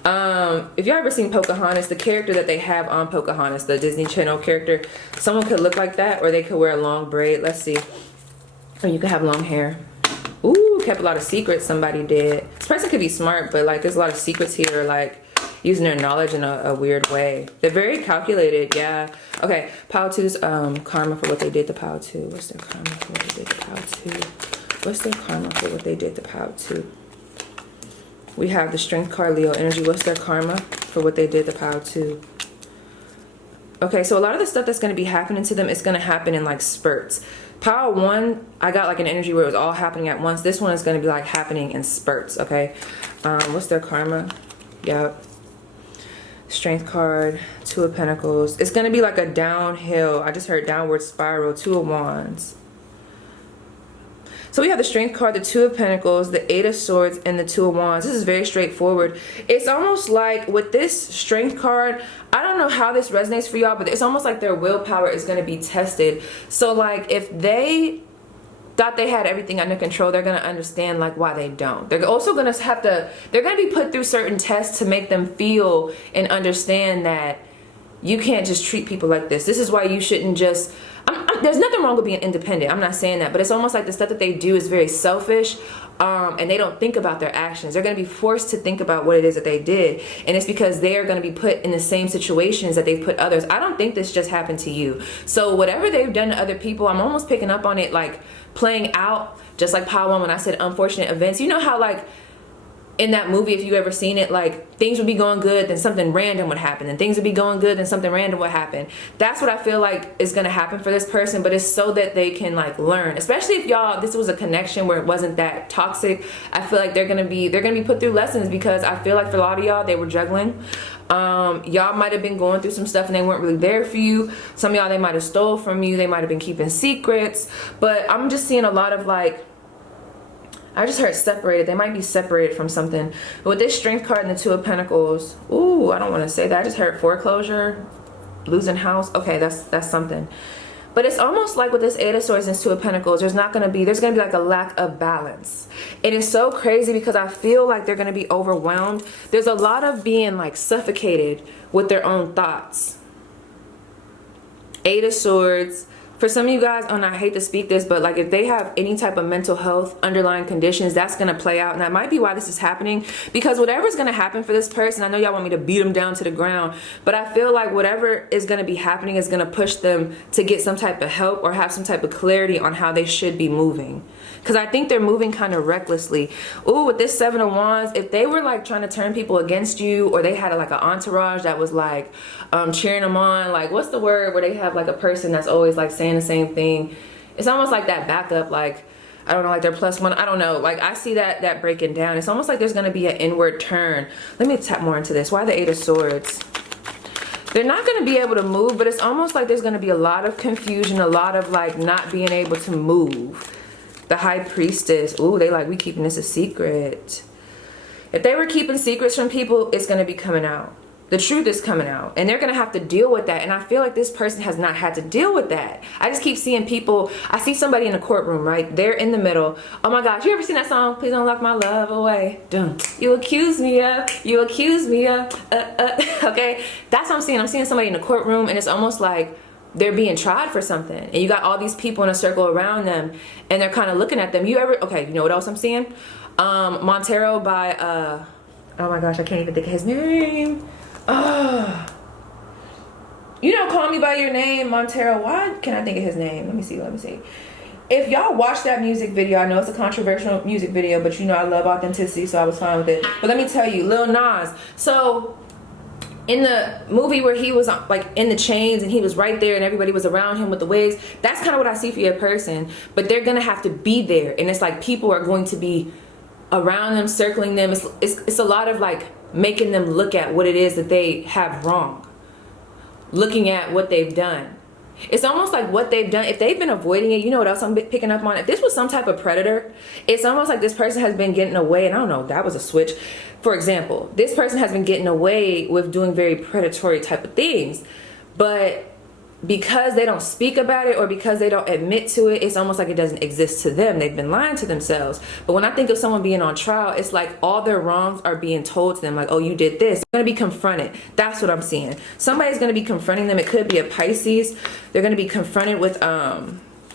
if y'all ever seen Pocahontas, the character that they have on Pocahontas, the Disney Channel character, someone could look like that, or they could wear a long braid. Let's see. Or you could have long hair. Ooh, kept a lot of secrets somebody did. This person could be smart, but like there's a lot of secrets here. Like, using their knowledge in a weird way. They're very calculated, yeah. Okay, Pile 2's karma for what they did to Pile 2. What's their karma for what they did to Pile 2? What's their karma for what they did to Pile 2? We have the Strength card, Leo energy. What's their karma for what they did to Pile 2? Okay, so a lot of the stuff that's going to be happening to them is going to happen in like spurts. Pile 1, I got like an energy where it was all happening at once. This one is going to be like happening in spurts, okay? What's their karma? Yep. Strength card, 2 of Pentacles. It's going to be like a downhill. I just heard downward spiral, 2 of Wands. So we have the Strength card, the 2 of Pentacles, the 8 of Swords, and the 2 of Wands. This is very straightforward. It's almost like with this Strength card, I don't know how this resonates for y'all, but it's almost like their willpower is going to be tested. So like if they thought they had everything under control, they're going to understand like why they don't. They're also going to have to, they're going to be put through certain tests to make them feel and understand that you can't just treat people like this. This is why you shouldn't just, there's nothing wrong with being independent. I'm not saying that, but it's almost like the stuff that they do is very selfish, and they don't think about their actions. They're going to be forced to think about what it is that they did, and it's because they're going to be put in the same situations that they've put others. I don't think this just happened to you. So whatever they've done to other people, I'm almost picking up on it like playing out, just like Pile 1 when I said unfortunate events. You know how like in that movie, if you ever seen it, like things would be going good, then something random would happen, and things would be going good, then something random would happen. That's what I feel like is going to happen for this person, but it's so that they can like learn, especially if y'all, this was a connection where it wasn't that toxic. I feel like they're going to be put through lessons, because I feel like for a lot of y'all, they were juggling. Y'all might have been going through some stuff and they weren't really there for you. Some of y'all, they might have stole from you. They might have been keeping secrets, but I'm just seeing a lot of like, I just heard separated. They might be separated from something. But with this Strength card and the 2 of Pentacles, ooh, I don't want to say that. I just heard foreclosure, losing house. Okay, that's something. But it's almost like with this 8 of Swords and 2 of Pentacles, there's going to be like a lack of balance. It is so crazy because I feel like they're going to be overwhelmed. There's a lot of being like suffocated with their own thoughts. 8 of Swords. For some of you guys, and I hate to speak this, but like if they have any type of mental health underlying conditions, that's going to play out. And that might be why this is happening, because whatever's going to happen for this person, I know y'all want me to beat them down to the ground, but I feel like whatever is going to be happening is going to push them to get some type of help or have some type of clarity on how they should be moving. Because I think they're moving kind of recklessly. Ooh, with this 7 of Wands, if they were like trying to turn people against you, or they had like an entourage that was like cheering them on, like what's the word where they have like a person that's always like saying the same thing. It's almost like that backup, like I don't know, like their +1. I don't know, like I see that breaking down. It's almost like there's going to be an inward turn. Let me tap more into this. Why the 8 of Swords? They're not going to be able to move, but it's almost like there's going to be a lot of confusion, a lot of like not being able to move. The High Priestess, ooh, they like, we keeping this a secret. If they were keeping secrets from people, it's going to be coming out. The truth is coming out, and they're going to have to deal with that. And I feel like this person has not had to deal with that. I just keep seeing people. I see somebody in the courtroom, right? They're in the middle. Oh my gosh, you ever seen that song? Please don't lock my love away. Dun. You accuse me of, you accuse me of, okay? That's what I'm seeing. I'm seeing somebody in the courtroom, and it's almost like they're being tried for something, and you got all these people in a circle around them, and they're kind of looking at them. You ever, okay, you know what else I'm seeing? Montero by, oh my gosh, I can't even think of his name. You don't call me by your name, Montero. Why can't I think of his name? Let me see. If y'all watch that music video, I know it's a controversial music video, but you know I love authenticity, so I was fine with it. But let me tell you, Lil Nas. So in the movie where he was like in the chains and he was right there and everybody was around him with the wigs, that's kind of what I see for your person. But they're gonna have to be there, and it's like people are going to be around them, circling them. It's a lot of like making them look at what it is that they have wrong, looking at what they've done. It's almost like what they've done, if they've been avoiding it, you know what else I'm picking up on? If this was some type of predator, it's almost like this person has been getting away, and I don't know, that was a switch. For example, this person has been getting away with doing very predatory type of things, but because they don't speak about it or because they don't admit to it, it's almost like it doesn't exist to them. They've been lying to themselves. But when I think of someone being on trial, it's like all their wrongs are being told to them, like, oh, you did this. They're going to be confronted. That's what I'm seeing. Somebody's going to be confronting them. It could be a Pisces. They're going to be confronted with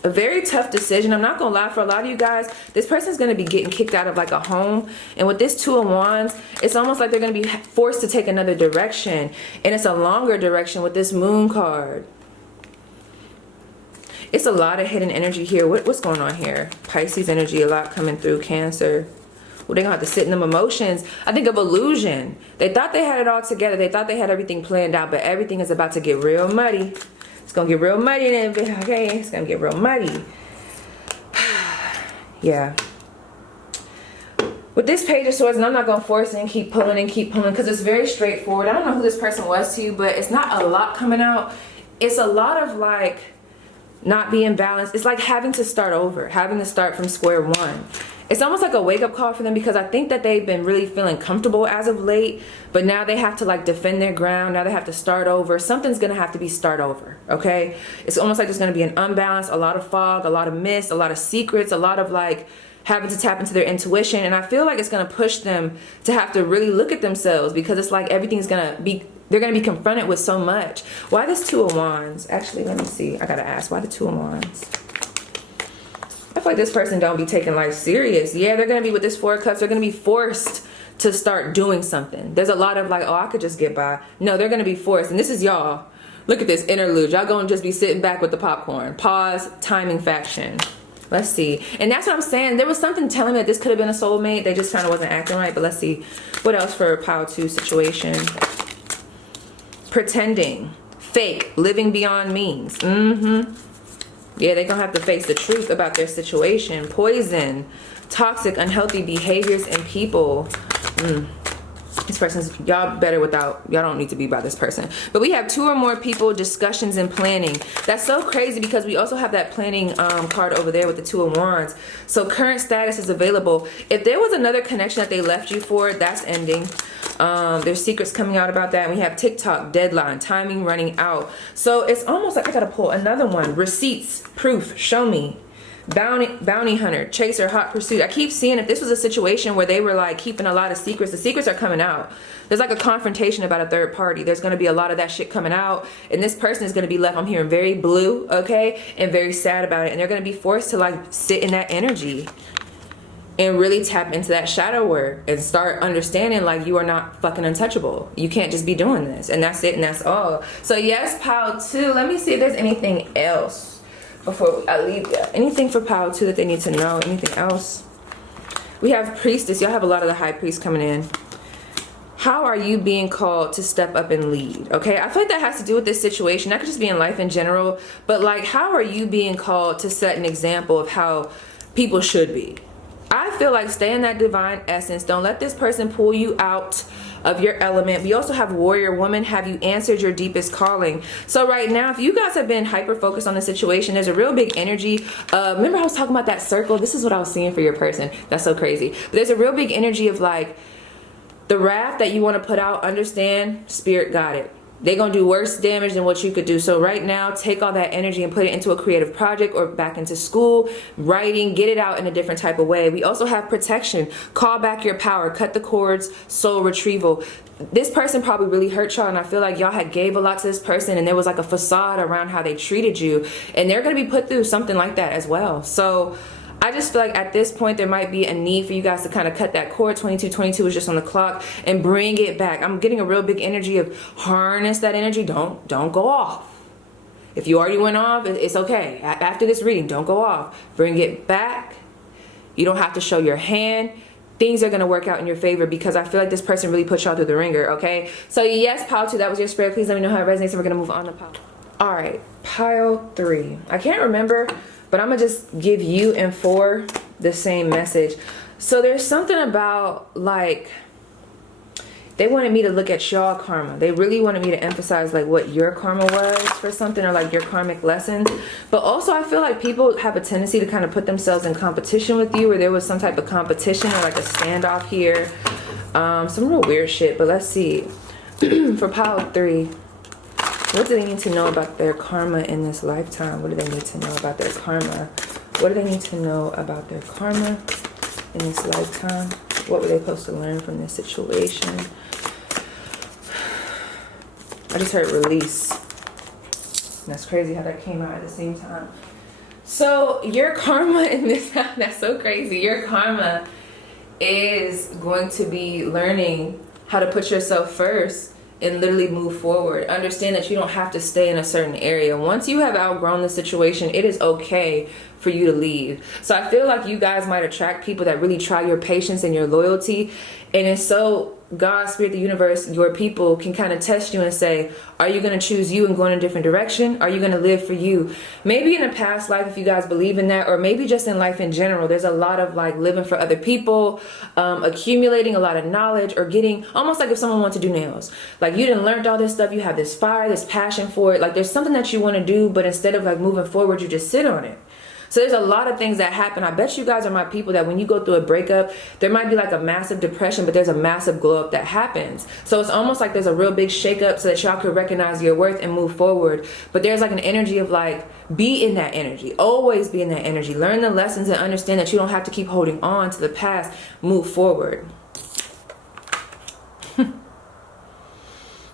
a very tough decision. I'm not gonna lie, for a lot of you guys, this person's gonna be getting kicked out of like a home, and with this 2 of Wands, it's almost like they're gonna be forced to take another direction, and it's a longer direction with this Moon card. It's a lot of hidden energy here. What's going on here? Pisces energy, a lot coming through. Cancer. Well, they're gonna have to sit in them emotions. I think of illusion. They thought they had it all together. They thought they had everything planned out, but everything is about to get real muddy. It's gonna get real muddy then, okay? It's gonna get real muddy. Yeah. With this Page of Swords, and I'm not gonna force it and keep pulling because it's very straightforward. I don't know who this person was to you, but it's not a lot coming out. It's a lot of like not being balanced. It's like having to start over, having to start from square one. It's almost like a wake-up call for them, because I think that they've been really feeling comfortable as of late, but now they have to like defend their ground. Now they have to start over. Something's gonna have to be start over, okay? It's almost like there's gonna be an unbalance, a lot of fog, a lot of mist, a lot of secrets, a lot of like having to tap into their intuition. And I feel like it's gonna push them to have to really look at themselves, because it's like everything's gonna be, they're gonna be confronted with so much. Why this 2 of Wands? Actually, let me see. I gotta ask, why the 2 of Wands? I feel like this person don't be taking life serious. Yeah, they're gonna be with this 4 of Cups. They're gonna be forced to start doing something. There's a lot of like, oh, I could just get by. No, they're gonna be forced. And this is y'all. Look at this interlude. Y'all gonna just be sitting back with the popcorn. Pause, timing faction. Let's see. And that's what I'm saying. There was something telling me that this could have been a soulmate. They just kind of wasn't acting right. But let's see. What else for Power 2 situation? Pretending. Fake. Living beyond means. Yeah, they're going to have to face the truth about their situation. Poison. Toxic, unhealthy behaviors in people. This person's, y'all better without, y'all don't need to be by this person. But we have 2 or more people, discussions and planning. That's so crazy, because we also have that planning card over there with the 2 of Wands. So current status is available. If there was another connection that they left you for, that's ending. There's secrets coming out about that. And we have TikTok, deadline, timing running out. So it's almost like I gotta pull another one. Receipts, proof, show me. Bounty hunter, chaser, hot pursuit. I keep seeing if this was a situation where they were like keeping a lot of secrets, the secrets are coming out. There's like a confrontation about a third party. There's going to be a lot of that shit coming out, and this person is going to be left, I'm hearing, very blue, okay, and very sad about it, and they're going to be forced to like sit in that energy and really tap into that shadow work and start understanding like you are not fucking untouchable. You can't just be doing this, and that's it, and that's all. So yes, Power 2. Let me see if there's anything else before I leave you. Anything for Power 2 that they need to know? Anything else? We have Priestess. Y'all have a lot of the High Priest coming in. How are you being called to step up and lead? Okay, I feel like that has to do with this situation. That could just be in life in general. But like, how are you being called to set an example of how people should be? I feel like stay in that divine essence. Don't let this person pull you out of your element. We also have Warrior Woman. Have you answered your deepest calling? So right now, if you guys have been hyper focused on the situation, there's a real big energy. Remember I was talking about that circle? This is what I was seeing for your person. That's so crazy. But there's a real big energy of like the wrath that you want to put out. Understand, Spirit got it. They're going to do worse damage than what you could do. So right now, take all that energy and put it into a creative project or back into school, writing, get it out in a different type of way. We also have protection. Call back your power. Cut the cords. Soul retrieval. This person probably really hurt y'all, and I feel like y'all had gave a lot to this person, and there was like a facade around how they treated you, and they're going to be put through something like that as well. So I just feel like at this point there might be a need for you guys to kind of cut that cord. 2222 is just on the clock, and bring it back. I'm getting a real big energy of harness that energy. Don't go off. If you already went off, it's okay. After this reading, don't go off. Bring it back. You don't have to show your hand. Things are going to work out in your favor, because I feel like this person really put y'all through the ringer, okay? So yes, Pile 2, that was your spread. Please let me know how it resonates, and we're going to move on to Pile. All right, Pile 3. I can't remember, but I'm going to just give you and 4 the same message. So there's something about, like, they wanted me to look at y'all karma. They really wanted me to emphasize, like, what your karma was for something, or, like, your karmic lessons. But also, I feel like people have a tendency to kind of put themselves in competition with you, or there was some type of competition or, like, a standoff here. Some real weird shit. But let's see. For Pile 3. What do they need to know about their karma in this lifetime? What do they need to know about their karma? What do they need to know about their karma in this lifetime? What were they supposed to learn from this situation? I just heard release. And that's crazy how that came out at the same time. So your karma in this, that's so crazy. Your karma is going to be learning how to put yourself first and literally move forward. Understand that you don't have to stay in a certain area. Once you have outgrown the situation, it is okay for you to leave. So I feel like you guys might attract people that really try your patience and your loyalty. And it's so God, Spirit, the universe, your people can kind of test you and say, are you going to choose you and go in a different direction? Are you going to live for you? Maybe in a past life, if you guys believe in that, or maybe just in life in general, there's a lot of like living for other people, accumulating a lot of knowledge, or getting almost like if someone wants to do nails, like you didn't learn all this stuff, you have this fire, this passion for it. Like there's something that you want to do, but instead of like moving forward, you just sit on it. So there's a lot of things that happen. I bet you guys are my people that when you go through a breakup, there might be like a massive depression, but there's a massive glow up that happens. So it's almost like there's a real big shake up so that y'all could recognize your worth and move forward. But there's like an energy of like, be in that energy. Always be in that energy. Learn the lessons and understand that you don't have to keep holding on to the past. Move forward.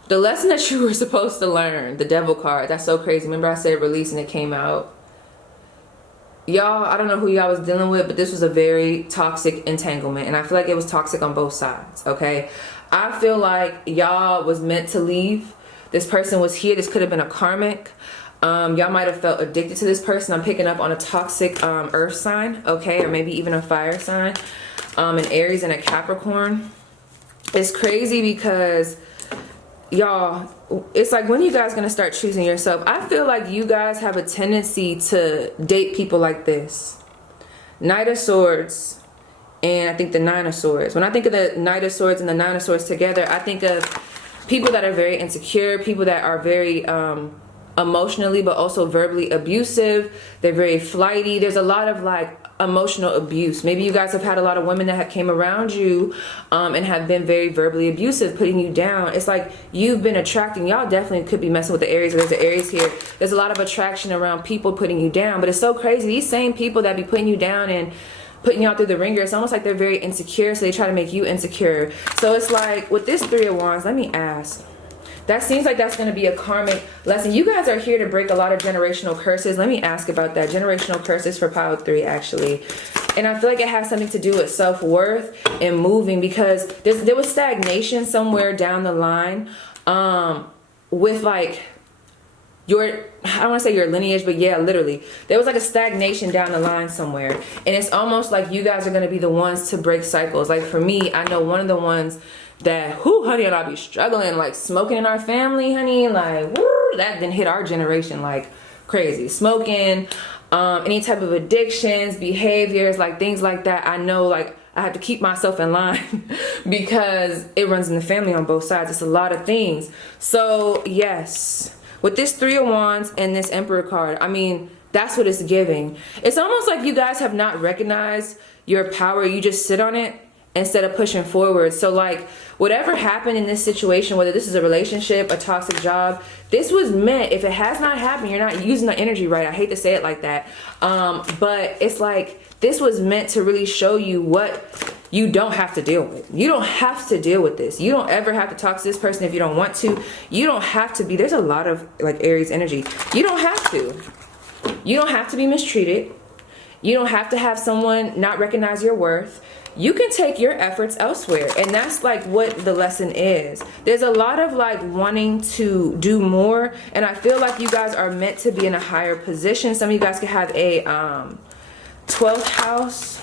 The lesson that you were supposed to learn, the devil card, that's so crazy. Remember I said release and it came out? Y'all, I don't know who y'all was dealing with, but this was a very toxic entanglement, and I feel like it was toxic on both sides. Okay, I feel like y'all was meant to leave. This person was here. This could have been a karmic. Y'all might have felt addicted to this person. I'm picking up on a toxic earth sign, okay, or maybe even a fire sign, an Aries and a Capricorn. It's crazy because y'all, it's like, when are you guys gonna start choosing yourself? I feel like you guys have a tendency to date people like this. Knight of Swords and I think the Nine of Swords. When I think of the Knight of Swords and the Nine of Swords together, I think of people that are very insecure, people that are very emotionally but also verbally abusive. They're very flighty. There's a lot of like emotional abuse. Maybe you guys have had a lot of women that have came around you and have been very verbally abusive, putting you down. It's like you've been attracting, y'all definitely could be messing with the Aries. There's an Aries here. There's a lot of attraction around people putting you down, but it's so crazy. These same people that be putting you down and putting you out through the ringer, it's almost like they're very insecure, so they try to make you insecure. So it's like with this Three of Wands, let me ask, that seems like that's going to be a karmic lesson. You guys are here to break a lot of generational curses. Let me ask about that. Generational curses for pile 3, actually. And I feel like it has something to do with self-worth and moving, because there was stagnation somewhere down the line with like your, I don't want to say your lineage, but yeah, literally. There was like a stagnation down the line somewhere. And it's almost like you guys are going to be the ones to break cycles. Like for me, I know one of the ones that, whoo, honey, and I'll be struggling, like smoking in our family, honey, like, woo, that then hit our generation like crazy. Smoking, any type of addictions, behaviors, like things like that. I know, like, I have to keep myself in line because it runs in the family on both sides. It's a lot of things. So yes, with this Three of Wands and this Emperor card, I mean, that's what it's giving. It's almost like you guys have not recognized your power. You just sit on it instead of pushing forward. So like whatever happened in this situation, whether this is a relationship, a toxic job, this was meant, if it has not happened, you're not using the energy right. I hate to say it like that. But it's like, this was meant to really show you what you don't have to deal with. You don't have to deal with this. You don't ever have to talk to this person if you don't want to. You don't have to be, there's a lot of like Aries energy. You don't have to. You don't have to be mistreated. You don't have to have someone not recognize your worth. You can take your efforts elsewhere, and that's like what the lesson is. There's a lot of like wanting to do more, and I feel like you guys are meant to be in a higher position. Some of you guys could have a 12th house.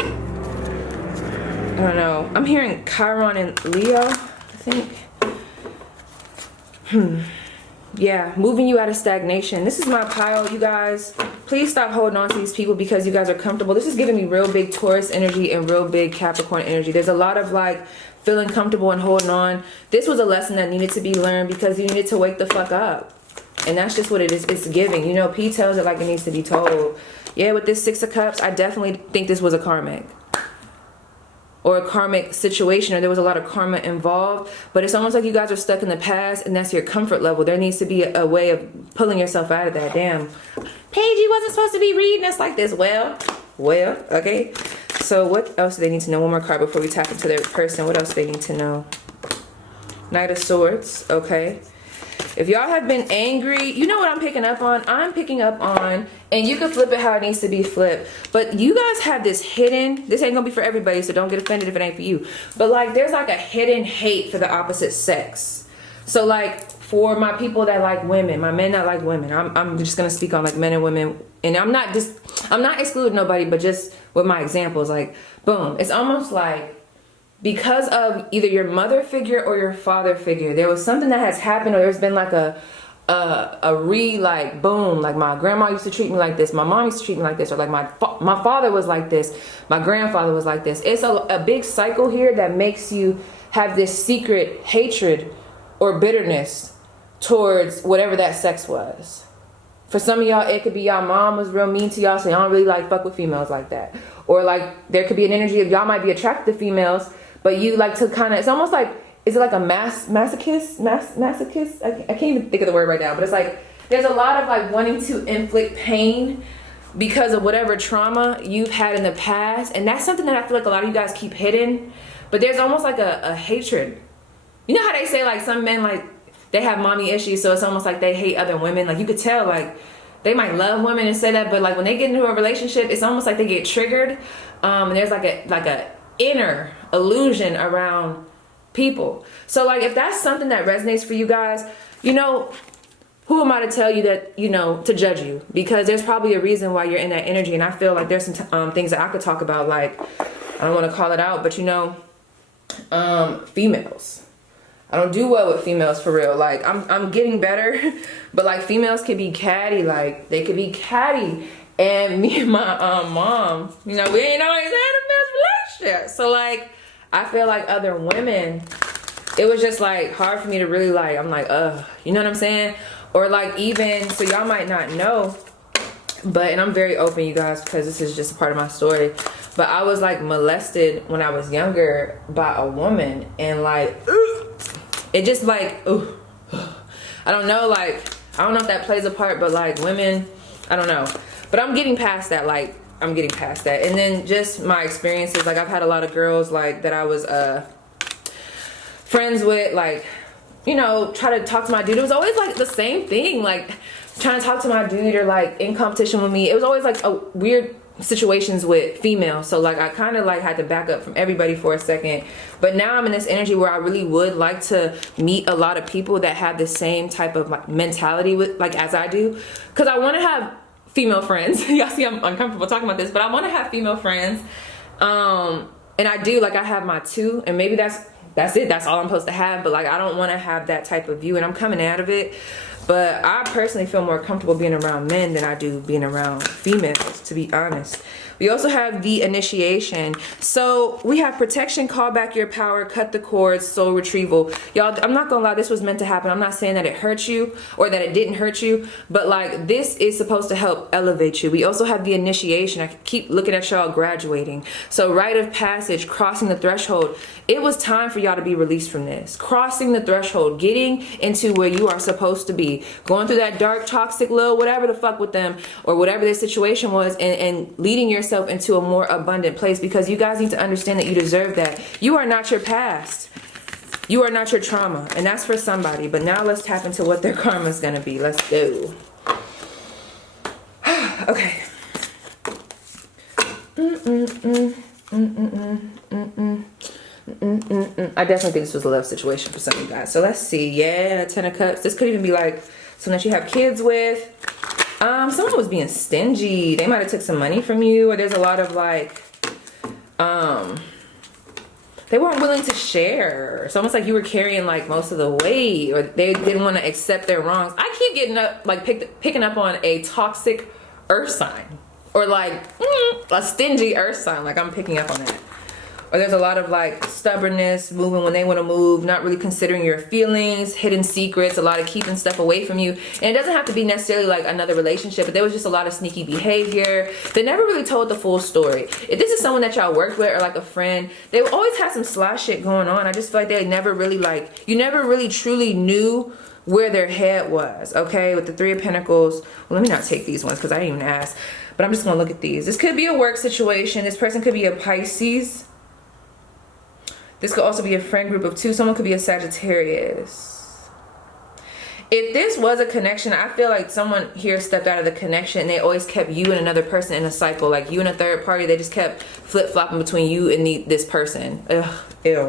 I don't know. I'm hearing Chiron and Leo, I think. Yeah, moving you out of stagnation. This is my pile, you guys. Please stop holding on to these people because you guys are comfortable. This is giving me real big Taurus energy and real big Capricorn energy. There's a lot of like feeling comfortable and holding on. This was a lesson that needed to be learned because you needed to wake the fuck up. And that's just what it is. It's giving. You know, P tells it like it needs to be told. Yeah, with this Six of Cups, I definitely think this was a karmic. Or a karmic situation, or there was a lot of karma involved, but it's almost like you guys are stuck in the past and that's your comfort level. There needs to be a way of pulling yourself out of that. Damn, Paige, you wasn't supposed to be reading us like this. Well, okay. So what else do they need to know? One more card before we tap into their person. What else do they need to know? Knight of Swords, okay. If y'all have been angry, you know what I'm picking up on? I'm picking up on, and you can flip it how it needs to be flipped, but you guys have this hidden, this ain't gonna be for everybody, so don't get offended if it ain't for you, but like there's like a hidden hate for the opposite sex. So like for my people that like women, my men that like women, I'm just gonna speak on like men and women, and I'm not excluding nobody, but just with my examples, like boom, it's almost like because of either your mother figure or your father figure, there was something that has happened, or there's been like like boom, like my grandma used to treat me like this, my mom used to treat me like this, or like my father was like this, my grandfather was like this. It's a big cycle here that makes you have this secret hatred or bitterness towards whatever that sex was. For some of y'all, it could be y'all mom was real mean to y'all, so y'all don't really like fuck with females like that. Or like there could be an energy of y'all might be attracted to females, but you like to kind of, it's almost like, is it like a masochist? I can't even think of the word right now, but it's like, there's a lot of like wanting to inflict pain because of whatever trauma you've had in the past. And that's something that I feel like a lot of you guys keep hidden, but there's almost like a hatred. You know how they say like some men, like they have mommy issues, so it's almost like they hate other women. Like you could tell like they might love women and say that, but like when they get into a relationship, it's almost like they get triggered. And there's like a inner illusion around people. So like if that's something that resonates for you guys, you know, who am I to tell you that, you know, to judge you? Because there's probably a reason why you're in that energy. And I feel like there's some things that I could talk about, like I don't want to call it out, but you know, females. I don't do well with females for real. Like I'm getting better, but like females can be catty. Like they could be catty. And me and my mom, you know, we ain't always had the best relationship. So like, I feel like other women, it was just like hard for me to really like, I'm like, you know what I'm saying? Or like even, so y'all might not know, but, and I'm very open, you guys, because this is just a part of my story. But I was like molested when I was younger by a woman, and like, it just like, I don't know, like, I don't know if that plays a part, but like women, I don't know. But I'm getting past that, like, I'm getting past that. And then just my experiences, like I've had a lot of girls like that I was friends with, like, you know, try to talk to my dude. It was always like the same thing, like trying to talk to my dude or like in competition with me. It was always like a weird situations with females. So like I kind of like had to back up from everybody for a second. But now I'm in this energy where I really would like to meet a lot of people that have the same type of like mentality with like as I do, because I want to have female friends. Y'all see I'm uncomfortable talking about this, but I want to have female friends. And I do, like I have my two, and maybe that's it, that's all I'm supposed to have, but like I don't want to have that type of view, and I'm coming out of it. But I personally feel more comfortable being around men than I do being around females, to be honest. We also have the initiation. So we have protection, call back your power, cut the cords, soul retrieval. Y'all, I'm not gonna lie, this was meant to happen. I'm not saying that it hurt you or that it didn't hurt you, but like this is supposed to help elevate you. We also have the initiation. I keep looking at y'all graduating. So rite of passage, crossing the threshold. It was time for y'all to be released from this. Crossing the threshold, getting into where you are supposed to be, going through that dark, toxic little whatever the fuck with them or whatever their situation was, and leading yourself into a more abundant place, because you guys need to understand that you deserve that. You are not your past. You are not your trauma, and that's for somebody. But now let's tap into what their karma is going to be. Let's go. Okay. I definitely think this was a love situation for some of you guys. So let's see. Yeah, 10 of Cups. This could even be like someone that you have kids with. Someone was being stingy. They might have took some money from you, or there's a lot of like, they weren't willing to share. It's almost like you were carrying like most of the weight, or they didn't want to accept their wrongs. I keep getting up, like picking up on a toxic earth sign, or like a stingy earth sign. Like I'm picking up on that. Or there's a lot of like stubbornness, moving when they want to move, not really considering your feelings, hidden secrets, a lot of keeping stuff away from you. And it doesn't have to be necessarily like another relationship, but there was just a lot of sneaky behavior. They never really told the full story. If this is someone that y'all worked with or like a friend, they always had some sly shit going on. I just feel like they never really like, you never really truly knew where their head was, okay? With the Three of Pentacles. Well, let me not take these ones because I didn't even ask, but I'm just gonna look at these. This could be a work situation. This person could be a Pisces. This could also be a friend group of two. Someone could be a Sagittarius. if this was a connection, I feel like someone here stepped out of the connection and they always kept you and another person in a cycle. Like you and a third party, they just kept flip-flopping between you and this person. Ugh, ew.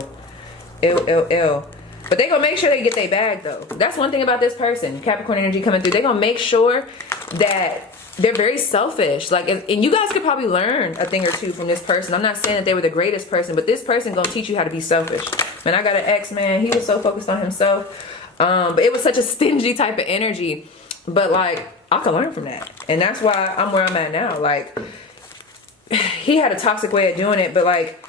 Ew, ew, ew. But they gonna make sure they get their bag though. That's one thing about this person. Capricorn energy coming through. They gonna make sure that they're very selfish. Like, and you guys could probably learn a thing or two from this person. I'm not saying that they were the greatest person, but this person gonna teach you how to be selfish. Man, I got an ex, man. He was so focused on himself. But it was such a stingy type of energy. But like, I can learn from that. And that's why I'm where I'm at now. Like, he had a toxic way of doing it, but like,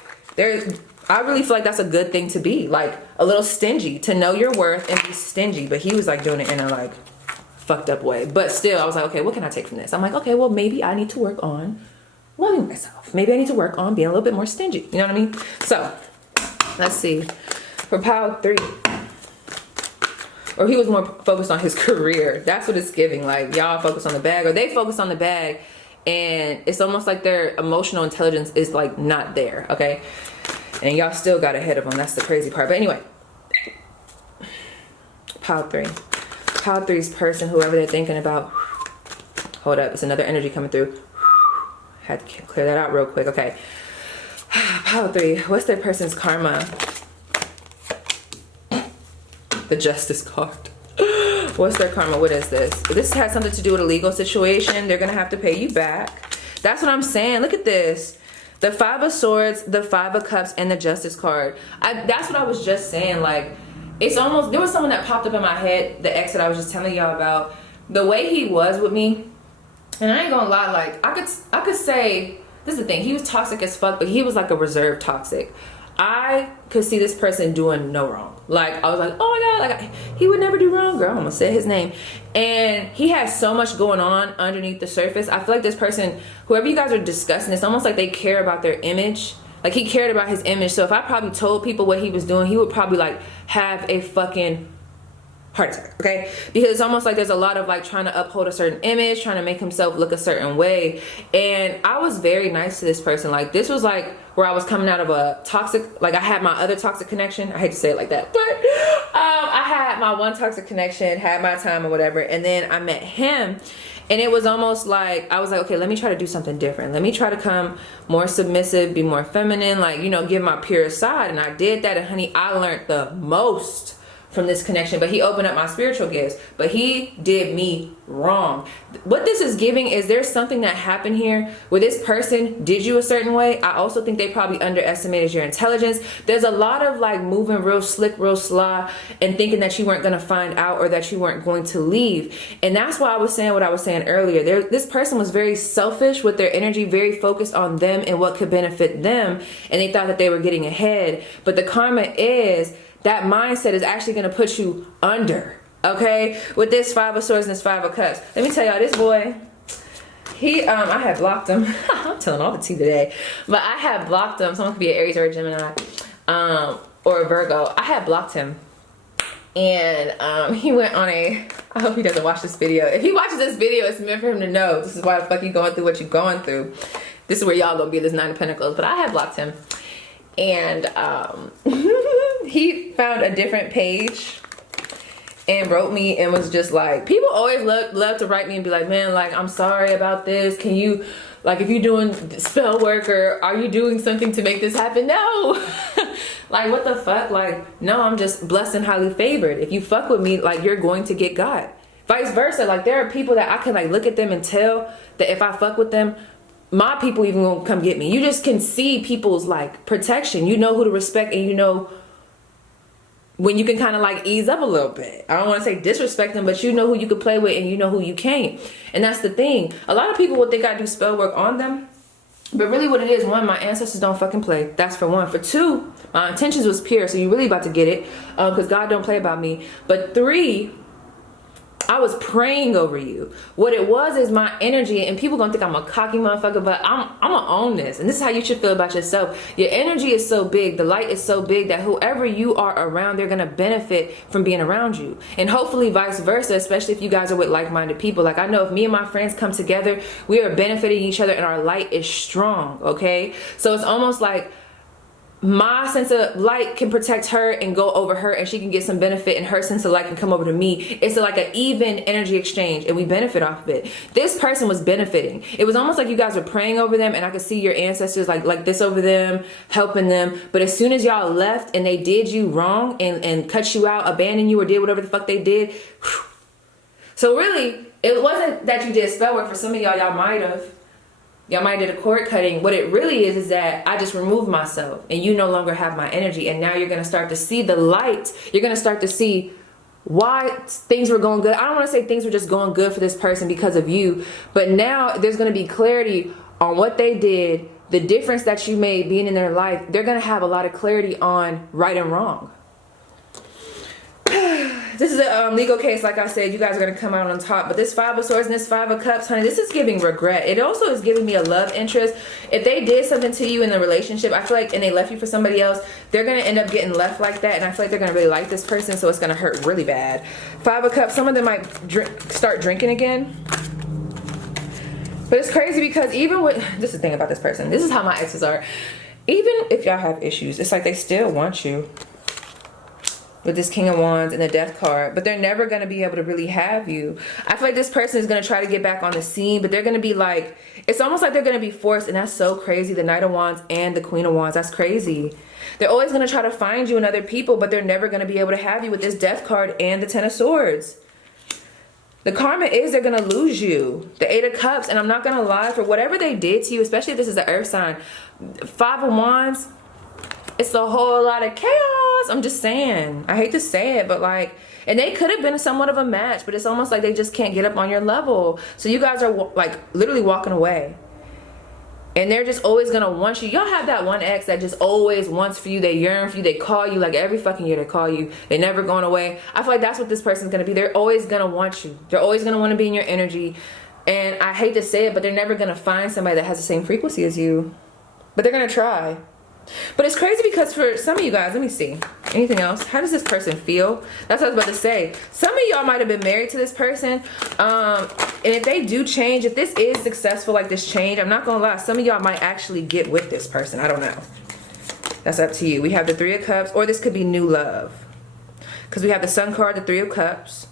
I really feel like that's a good thing to be. Like, a little stingy. To know your worth and be stingy. But he was like doing it in a like fucked up way. But still, I was like, okay, what can I take from this? I'm like, okay, well, maybe I need to work on loving myself. Maybe I need to work on being a little bit more stingy. You know what I mean? So, let's see. For pile 3. Or he was more focused on his career. That's what it's giving. Like, y'all focus on the bag, or they focus on the bag, and it's almost like their emotional intelligence is like not there, okay? And y'all still got ahead of them. That's the crazy part. But anyway, pile 3. Pile 3's person, whoever they're thinking about. Hold up, it's another energy coming through. Had to clear that out real quick. Okay. Pile 3. What's their person's karma? The Justice card. What's their karma? What is this? This has something to do with a legal situation. They're gonna have to pay you back. That's what I'm saying. Look at this. The 5 of Swords, the 5 of Cups, and the Justice card. That's what I was just saying. Like, it's almost, there was someone that popped up in my head, the ex that I was just telling y'all about. The way he was with me, and I ain't gonna lie, like, I could say, this is the thing, he was toxic as fuck, but he was like a reserved toxic. I could see this person doing no wrong. Like, I was like, oh my God, like, he would never do wrong, girl. I'm gonna say his name. And he has so much going on underneath the surface. I feel like this person, whoever you guys are discussing, it's almost like they care about their image. Like, he cared about his image. So if I probably told people what he was doing, he would probably like have a fucking heart attack, okay? Because it's almost like there's a lot of like trying to uphold a certain image, trying to make himself look a certain way. And I was very nice to this person. Like, this was like where I was coming out of a toxic, like I had my other toxic connection. I hate to say it like that, but I had my one toxic connection, had my time or whatever. And then I met him, and it was almost like, I was like, okay, let me try to do something different. Let me try to come more submissive, be more feminine, like, you know, give my pure side. And I did that, and honey, I learned the most from this connection. But he opened up my spiritual gifts, but he did me wrong. What this is giving is there's something that happened here where this person did you a certain way. I also think they probably underestimated your intelligence. There's a lot of like moving real slick, real sly, and thinking that you weren't going to find out or that you weren't going to leave. And that's why I was saying what I was saying earlier. This person was very selfish with their energy, very focused on them and what could benefit them, and they thought that they were getting ahead. But the karma is that mindset is actually going to put you under, okay? With this 5 of Swords and this 5 of Cups. Let me tell y'all, this boy, I had blocked him. I'm telling all the tea today. But I had blocked him. Someone could be an Aries or a Gemini, or a Virgo. I had blocked him. And he went on I hope he doesn't watch this video. If he watches this video, it's meant for him to know this is why the fuck you going through what you're going through. This is where y'all gonna be, this 9 of Pentacles. But I had blocked him. And he found a different page and wrote me and was just like, people always love to write me and be like, man, like, I'm sorry about this. Can you, like, if you're doing spell work, or are you doing something to make this happen? No. Like, what the fuck? Like, no, I'm just blessed and highly favored. If you fuck with me, like, you're going to get God. Vice versa. Like, there are people that I can like look at them and tell that if I fuck with them, my people even gonna come get me. You just can see people's like protection. You know who to respect, and you know when you can kind of like ease up a little bit. I don't want to say disrespect them, but you know who you can play with and you know who you can't. And that's the thing. A lot of people would think I do spell work on them, but really what it is, one, my ancestors don't fucking play. That's for one. For two, my intentions was pure, so you really about to get it, because God don't play about me. But three, I was praying over you. What it was is my energy, and people gonna think I'm a cocky motherfucker, but I'm gonna own this. And this is how you should feel about yourself. Your energy is so big, the light is so big that whoever you are around, they're gonna benefit from being around you. And hopefully vice versa, especially if you guys are with like-minded people. Like, I know if me and my friends come together, we are benefiting each other and our light is strong, okay? So it's almost like my sense of light can protect her and go over her, and she can get some benefit, and her sense of light can come over to me. It's like an even energy exchange, and we benefit off of it. This person was benefiting. It was almost like you guys were praying over them, and I could see your ancestors like this over them, helping them. But as soon as y'all left and they did you wrong and cut you out, abandoned you, or did whatever the fuck they did, whew. So really, it wasn't that you did spell work. For some of y'all might have. Y'all might did a cord cutting. What it really is that I just removed myself, and you no longer have my energy. And now you're going to start to see the light. You're going to start to see why things were going good. I don't want to say things were just going good for this person because of you, but now there's going to be clarity on what they did, the difference that you made being in their life. They're going to have a lot of clarity on right and wrong. This is a legal case. Like I said, you guys are going to come out on top. But this 5 of Swords and this 5 of Cups, honey, this is giving regret. It also is giving me a love interest. If they did something to you in the relationship, I feel like, and they left you for somebody else, they're going to end up getting left like that. And I feel like they're going to really like this person, so it's going to hurt really bad. 5 of Cups, some of them might start drinking again. But it's crazy because even with, this is the thing about this person. This is how my exes are. Even if y'all have issues, it's like they still want you. With this King of Wands and the Death card, but they're never going to be able to really have you. I feel like this person is going to try to get back on the scene, but they're going to be like, it's almost like they're going to be forced, and that's so crazy. The Knight of Wands and the Queen of Wands, that's crazy. They're always going to try to find you in other people, but they're never going to be able to have you with this Death card and the Ten of Swords. The karma is they're going to lose you. The 8 of Cups, and I'm not going to lie, for whatever they did to you, especially if this is an earth sign, 5 of Wands, it's a whole lot of chaos. I'm just saying. I hate to say it, but like, and they could have been somewhat of a match, but it's almost like they just can't get up on your level. So you guys are like literally walking away. And they're just always going to want you. Y'all have that one ex that just always wants for you. They yearn for you. They call you like every fucking year. They call you. They're never going away. I feel like that's what this person's going to be. They're always going to want you. They're always going to want to be in your energy. And I hate to say it, but they're never going to find somebody that has the same frequency as you. But they're going to try. But it's crazy because for some of you guys, let me see. Anything else? How does this person feel? That's what I was about to say. Some of y'all might have been married to this person. And if they do change, if this is successful, like this change, I'm not going to lie, some of y'all might actually get with this person. I don't know. That's up to you. We have the 3 of Cups, or this could be new love. Because we have the Sun card, the 3 of Cups.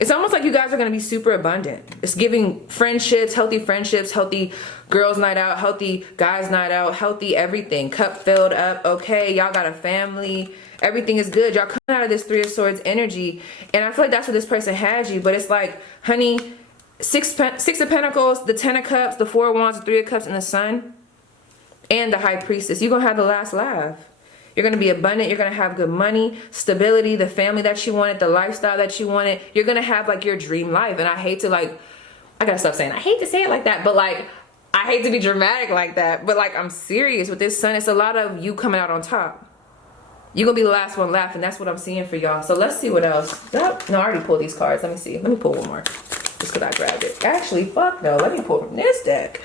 It's almost like you guys are going to be super abundant. It's giving friendships, healthy girls night out, healthy guys night out, healthy everything. Cup filled up. Okay, y'all got a family. Everything is good. Y'all coming out of this 3 of Swords energy. And I feel like that's what this person has you. But it's like, honey, 6 of Pentacles, the 10 of Cups, the 4 of Wands, the 3 of Cups, and the Sun. And the High Priestess. You're going to have the last laugh. You're going to be abundant. You're going to have good money, stability, the family that you wanted, the lifestyle that you wanted. You're going to have like your dream life. And I hate to like, I got to stop saying, I hate to say it like that, but like, I hate to be dramatic like that. But like, I'm serious with this Sun. It's a lot of you coming out on top. You're going to be the last one laughing. That's what I'm seeing for y'all. So let's see what else. No, I already pulled these cards. Let me see. Let me pull one more. Just because I grabbed it. Actually, fuck no. Let me pull from this deck.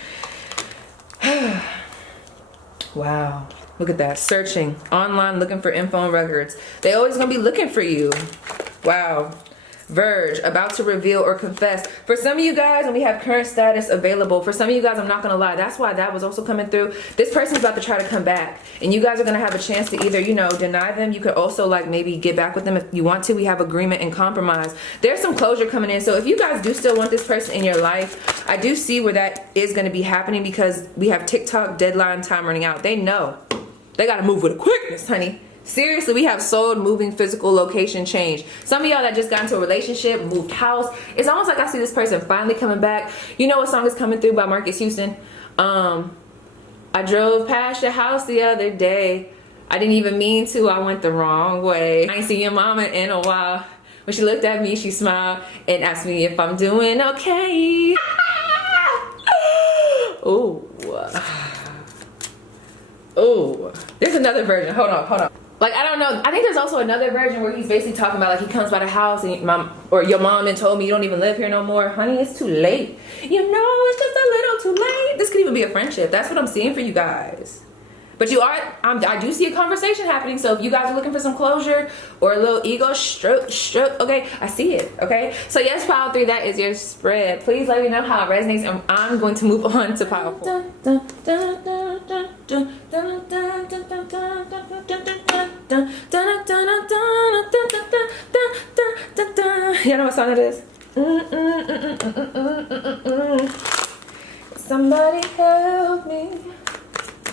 Wow. Look at that. Searching online, looking for info and records. They always gonna be looking for you. Wow. Verge, about to reveal or confess. For some of you guys, and we have current status available. For some of you guys, I'm not gonna lie, that's why that was also coming through. This person's about to try to come back, and you guys are gonna have a chance to either, you know, deny them. You could also like maybe get back with them if you want to. We have agreement and compromise. There's some closure coming in. So if you guys do still want this person in your life, I do see where that is gonna be happening, because we have TikTok deadline time running out. They know. They gotta move with a quickness, honey. Seriously, we have sold, moving, physical, location, change. Some of y'all that just got into a relationship, moved house. It's almost like I see this person finally coming back. You know what song is coming through by Marcus Houston? I drove past your house the other day. I didn't even mean to, I went the wrong way. I ain't seen your mama in a while. When she looked at me, she smiled and asked me if I'm doing okay. Ooh. Ooh. There's another version. Hold on. Like, I don't know. I think there's also another version where he's basically talking about like he comes by the house and your mom and told me you don't even live here no more. Honey, it's too late. You know, it's just a little too late. This could even be a friendship. That's what I'm seeing for you guys. But you are, I do see a conversation happening. So if you guys are looking for some closure or a little ego stroke, okay, I see it, okay? So yes, pile 3, that is your spread. Please let me know how it resonates, and I'm going to move on to pile 4. You know what song it is? Somebody help me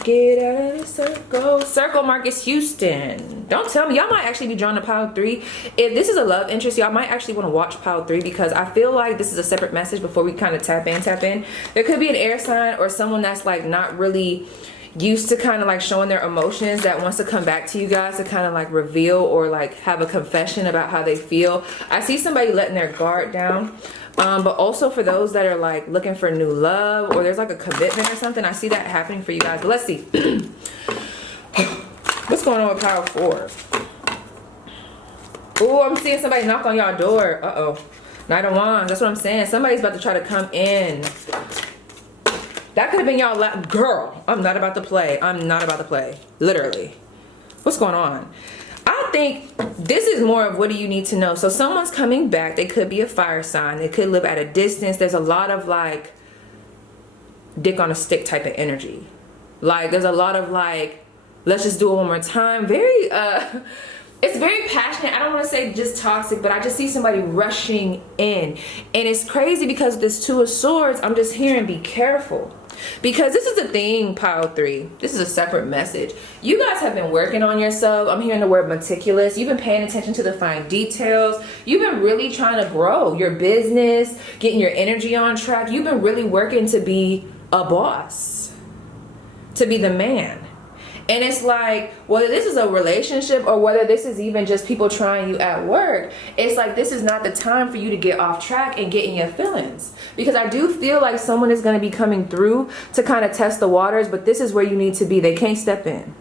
get out of this circle. Circle Marcus Houston. Don't tell me. Y'all might actually be drawn to pile 3. If this is a love interest, y'all might actually want to watch pile 3 because I feel like this is a separate message before we kind of tap in. There could be an air sign or someone that's like not really used to kind of like showing their emotions that wants to come back to you guys to kind of like reveal or like have a confession about how they feel. I see somebody letting their guard down. But also for those that are like looking for new love or there's like a commitment or something, I see that happening for you guys. But let's see. What's going on with power 4? Oh, I'm seeing somebody knock on y'all door. Uh-oh. Knight of Wands. That's what I'm saying. Somebody's about to try to come in. That could have been y'all. Girl, I'm not about to play. I'm not about to play. Literally. What's going on? I think this is more of what do you need to know. So someone's coming back. They could be a fire sign. They could live at a distance. There's a lot of like dick on a stick type of energy. Like there's a lot of like, let's just do it one more time. Very, it's very passionate. I don't want to say just toxic, but I just see somebody rushing in. And it's crazy because this 2 of Swords, I'm just hearing be careful. Because this is the thing, pile 3. This is a separate message. You guys have been working on yourself. I'm hearing the word meticulous. You've been paying attention to the fine details. You've been really trying to grow your business, getting your energy on track. You've been really working to be a boss, to be the man. And it's like, whether this is a relationship or whether this is even just people trying you at work, it's like this is not the time for you to get off track and get in your feelings. Because I do feel like someone is going to be coming through to kind of test the waters, but this is where you need to be. They can't step in.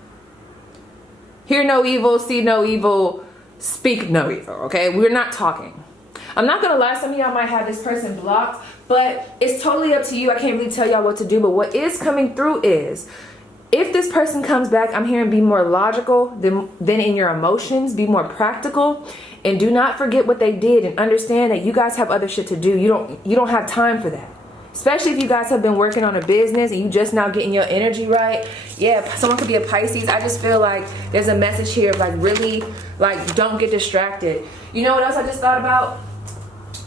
Hear no evil, see no evil, speak no evil, okay? We're not talking. I'm not going to lie, some of y'all might have this person blocked, but it's totally up to you. I can't really tell y'all what to do, but what is coming through is, if this person comes back, I'm hearing be more logical than in your emotions, be more practical, and do not forget what they did and understand that you guys have other shit to do. You don't have time for that. Especially if you guys have been working on a business and you just now getting your energy right. Yeah, someone could be a Pisces. I just feel like there's a message here of like really like don't get distracted. You know what else I just thought about?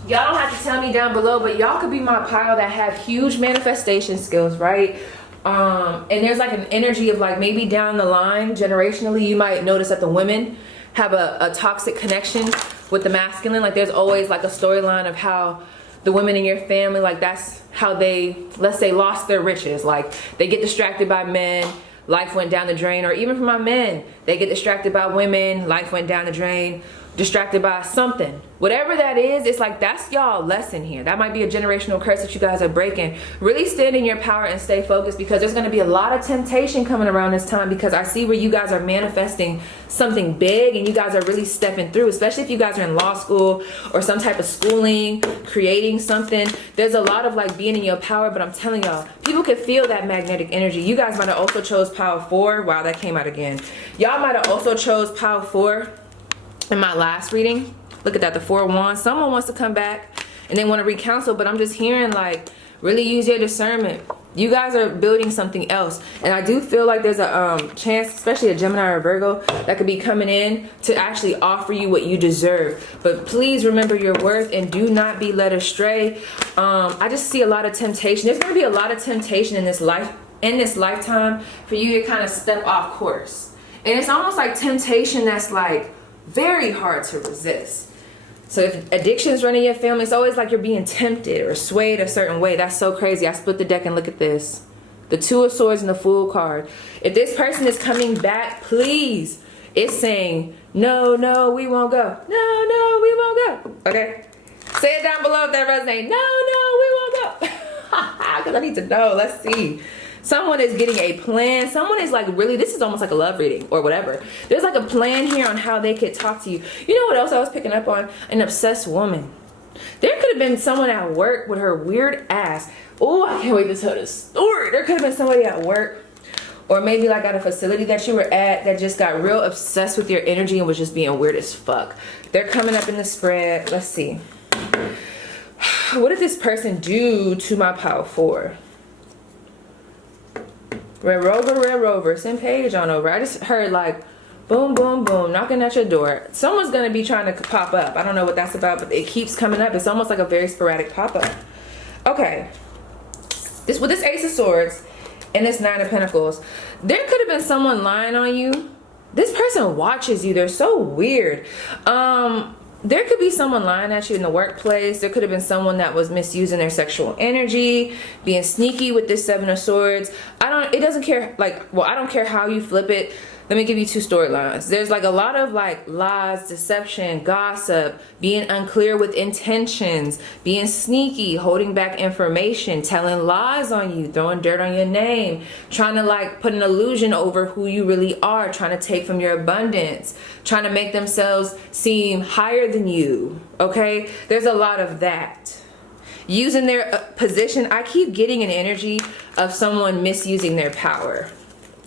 Y'all don't have to tell me down below, but y'all could be my pile that have huge manifestation skills, right? And there's like an energy of like maybe down the line generationally you might notice that the women have a toxic connection with the masculine. Like there's always like a storyline of how the women in your family, like that's how they, let's say, lost their riches. Like they get distracted by men, life went down the drain. Or even for my men, they get distracted by women, life went down the drain, distracted by something. Whatever that is, it's like that's y'all lesson here. That might be a generational curse that you guys are breaking. Really stand in your power and stay focused, because there's going to be a lot of temptation coming around this time, because I see where you guys are manifesting something big and you guys are really stepping through, especially if you guys are in law school or some type of schooling, creating something. There's a lot of like being in your power, but I'm telling y'all, people can feel that magnetic energy. You guys might have also chose power 4. Wow, that came out again. Y'all might have also chose power 4 in my last reading. Look at that, the 4 of Wands. Someone wants to come back and they want to recounsel, but I'm just hearing like really use your discernment. You guys are building something else, and I do feel like there's a chance, especially a Gemini or Virgo, that could be coming in to actually offer you what you deserve. But please remember your worth and do not be led astray. I just see a lot of temptation. There's going to be a lot of temptation in this lifetime for you to kind of step off course, and it's almost like temptation that's like very hard to resist. So if addiction is running your family, it's always like you're being tempted or swayed a certain way. That's so crazy. I split the deck and look at this. The 2 of Swords and the Fool card. If this person is coming back, please, it's saying, no, no, we won't go. No, no, we won't go. Okay? Say it down below if that resonates. No, no, we won't go. Because I need to know. Let's see. Someone is getting a plan. Someone is like really, this is almost like a love reading or whatever. There's like a plan here on how they could talk to you. You know what else I was picking up on? An obsessed woman. There could have been someone at work with her weird ass. Oh, I can't wait to tell this story. There could have been somebody at work, or maybe like at a facility that you were at, that just got real obsessed with your energy and was just being weird as fuck. They're coming up in the spread. Let's see. What did this person do to my power 4? Red Rover, send Paige on over. I just heard like boom, boom, boom, knocking at your door. Someone's gonna be trying to pop up. I don't know what that's about, but it keeps coming up. It's almost like a very sporadic pop-up. Okay. This with this Ace of Swords and this Nine of Pentacles, there could have been someone lying on you. This person watches you. They're so weird. There could be someone lying at you in the workplace. There could have been someone that was misusing their sexual energy, being sneaky with this Seven of Swords. It doesn't care, like, well, I don't care how you flip it. Let me give you two storylines. There's like a lot of like lies, deception, gossip, being unclear with intentions, being sneaky, holding back information, telling lies on you, throwing dirt on your name, trying to like put an illusion over who you really are, trying to take from your abundance, trying to make themselves seem higher than you, okay? There's a lot of that. Using their position, I keep getting an energy of someone misusing their power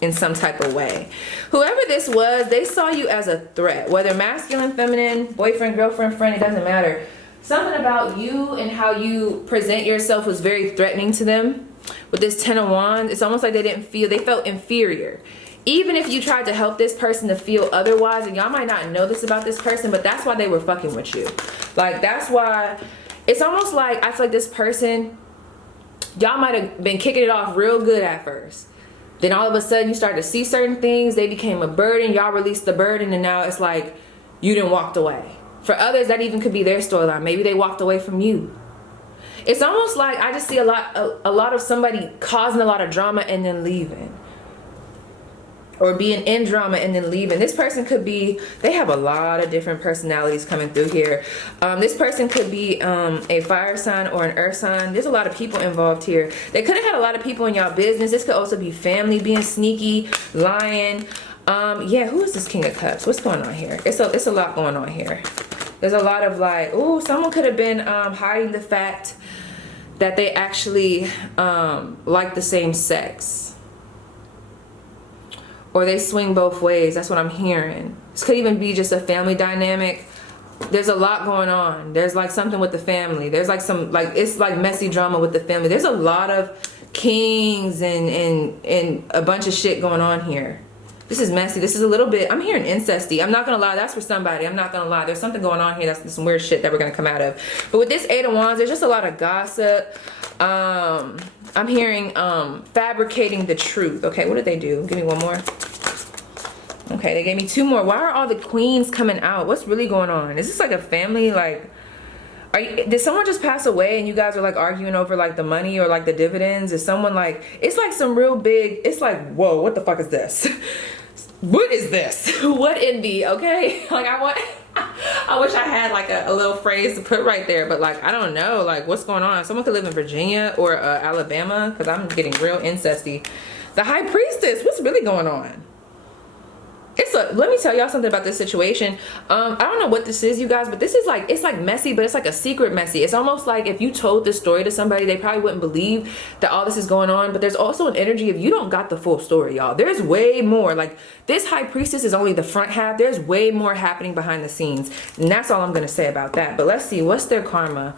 in some type of way. Whoever this was, they saw you as a threat, whether masculine, feminine, boyfriend, girlfriend, friend, it doesn't matter. Something about you and how you present yourself was very threatening to them. With this Ten of Wands, it's almost like they felt inferior. Even if you tried to help this person to feel otherwise, and y'all might not know this about this person, but that's why they were fucking with you. Like, that's why, it's almost like, I feel like this person, y'all might have been kicking it off real good at first. Then all of a sudden you start to see certain things, they became a burden, y'all released the burden, and now it's like you done walked away. For others, that even could be their storyline. Maybe they walked away from you. It's almost like I just see a lot of somebody causing a lot of drama and then leaving. Or being in drama and then leaving. This person could be, they have a lot of different personalities coming through here. This person could be a fire sign or an earth sign. There's a lot of people involved here. They could have had a lot of people in y'all business. This could also be family being sneaky, lying. Yeah, who is this King of Cups? What's going on here? It's a lot going on here. There's a lot of like, ooh, someone could have been hiding the fact that they actually like the same sex. Or they swing both ways. That's what I'm hearing. This could even be just a family dynamic. There's a lot going on. There's like something with the family. There's like some, like, it's like messy drama with the family. There's a lot of kings and a bunch of shit going on here. This is messy. This is a little bit, I'm hearing incesty. I'm not gonna lie, that's for somebody. I'm not gonna lie. There's something going on here. That's some weird shit that we're gonna come out of. But with this Eight of Wands, there's just a lot of gossip. I'm hearing fabricating the truth. Okay, what did they do? Give me one more. Okay, they gave me two more. Why are all the queens coming out? What's really going on? Is this like a family, like, did someone just pass away and you guys are like arguing over like the money or like the dividends? Is someone like, it's like some real big, it's like, whoa, what the fuck is this? What is this? What in the, okay? Like I wish I had like a little phrase to put right there, but like, I don't know, like what's going on? Someone could live in Virginia or Alabama, because I'm getting real incesty. The High Priestess, what's really going on? Let me tell y'all something about this situation. I don't know what this is, you guys, but this is like, it's like messy, but it's like a secret messy. It's almost like if you told this story to somebody, they probably wouldn't believe that all this is going on. But there's also an energy of you don't got the full story, y'all. There's way more. Like, this High Priestess is only the front half. There's way more happening behind the scenes, and that's all I'm gonna say about that. But let's see, what's their karma?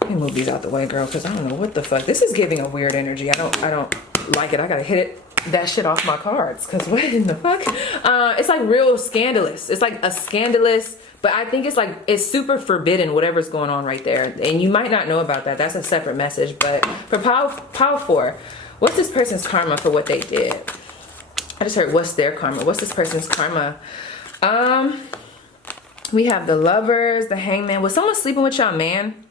Let me move these out the way, girl, because I don't know what the fuck. This is giving a weird energy. I don't like it. I gotta hit that shit off my cards, because what in the fuck? It's like real scandalous. It's like a scandalous, but I think it's like, it's super forbidden, whatever's going on right there. And you might not know about that. That's a separate message. But for Power 4, what's this person's karma for what they did? I just heard, what's their karma? What's this person's karma? We have the Lovers, the Hangman. Was someone sleeping with y'all man?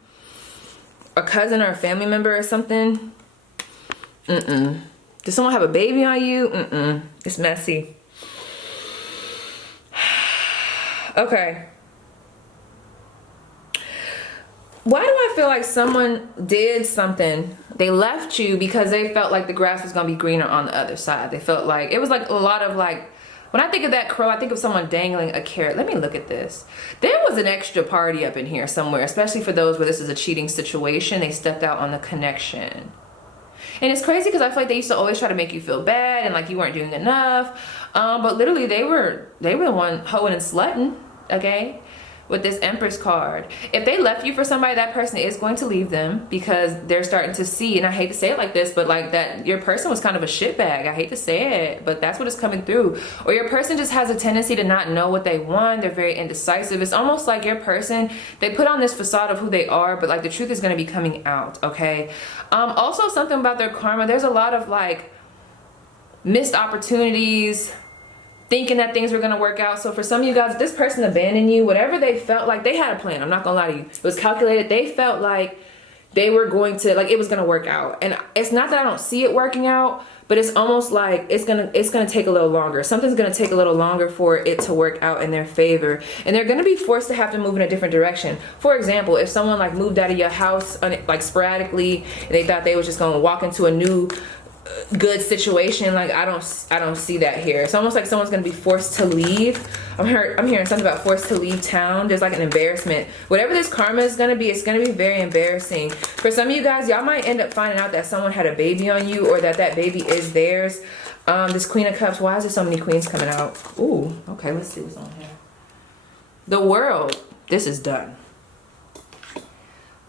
A cousin or a family member or something? Did someone have a baby on you? It's messy. Okay. Why do I feel like someone did something? They left you because they felt like the grass was gonna be greener on the other side. They felt like, it was like a lot of like, when I think of that crow, I think of someone dangling a carrot. Let me look at this. There was an extra party up in here somewhere, especially for those where this is a cheating situation. They stepped out on the connection. And it's crazy because I feel like they used to always try to make you feel bad and like you weren't doing enough. But literally they were the one hoeing and slutting, okay? with this Empress card. If they left you for somebody, that person is going to leave them because they're starting to see, and I hate to say it like this, but like that your person was kind of a shitbag. I hate to say it, but that's what is coming through. Or your person just has a tendency to not know what they want. They're very indecisive. It's almost like your person, they put on this facade of who they are, but like the truth is going to be coming out, okay? Also something about their karma, there's a lot of like missed opportunities, thinking that things were going to work out. So for some of you guys, this person abandoned you, whatever they felt like, they had a plan. I'm not going to lie to you. It was calculated. They felt like they were going to, like it was going to work out. And it's not that I don't see it working out, but it's almost like it's going to take a little longer. Something's going to take a little longer for it to work out in their favor. And they're going to be forced to have to move in a different direction. For example, if someone like moved out of your house like sporadically, and they thought they was just going to walk into a new good situation, like I don't see that here. It's almost like someone's gonna be forced to leave. I'm hearing something about forced to leave town. There's like an embarrassment. Whatever this karma is gonna be, it's gonna be very embarrassing. For some of you guys, y'all might end up finding out that someone had a baby on you, or that baby is theirs. This Queen of Cups, why is there so many queens coming out? Ooh, okay, let's see what's on here. The World, this is done.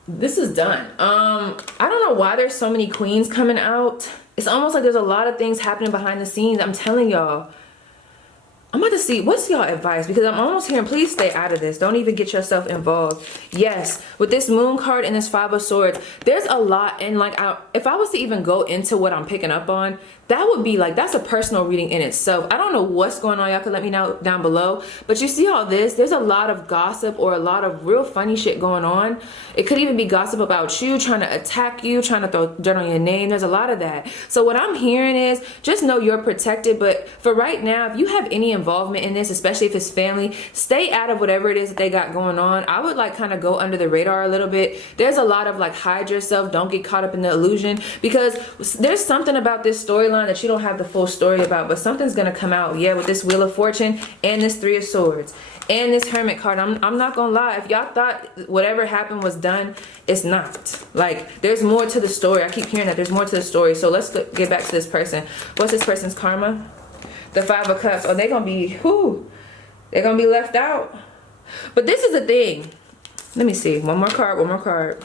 This is done. I don't know why there's so many queens coming out. It's almost like there's a lot of things happening behind the scenes. I'm telling y'all. I'm about to see, what's y'all advice? Because I'm almost hearing, please stay out of this. Don't even get yourself involved. Yes, with this Moon card and this Five of Swords, there's a lot. And like, if I was to even go into what I'm picking up on, that would be like, that's a personal reading in itself. I don't know what's going on. Y'all can let me know down below. But you see all this, there's a lot of gossip or a lot of real funny shit going on. It could even be gossip about you, trying to attack you, trying to throw dirt on your name. There's a lot of that. So what I'm hearing is, just know you're protected. But for right now, if you have any involvement in this, especially if it's family, stay out of whatever it is that they got going on. I would like kind of go under the radar a little bit. There's a lot of like, hide yourself, don't get caught up in the illusion, because there's something about this storyline that you don't have the full story about, but something's gonna come out. Yeah, with this Wheel of Fortune and this Three of Swords and this Hermit card, I'm not gonna lie, if y'all thought whatever happened was done, it's not. Like, there's more to the story. I keep hearing that there's more to the story. So let's get back to this person. What's this person's karma? The Five of Cups. Oh, they're gonna be, they're gonna be left out. But this is the thing. Let me see, one more card.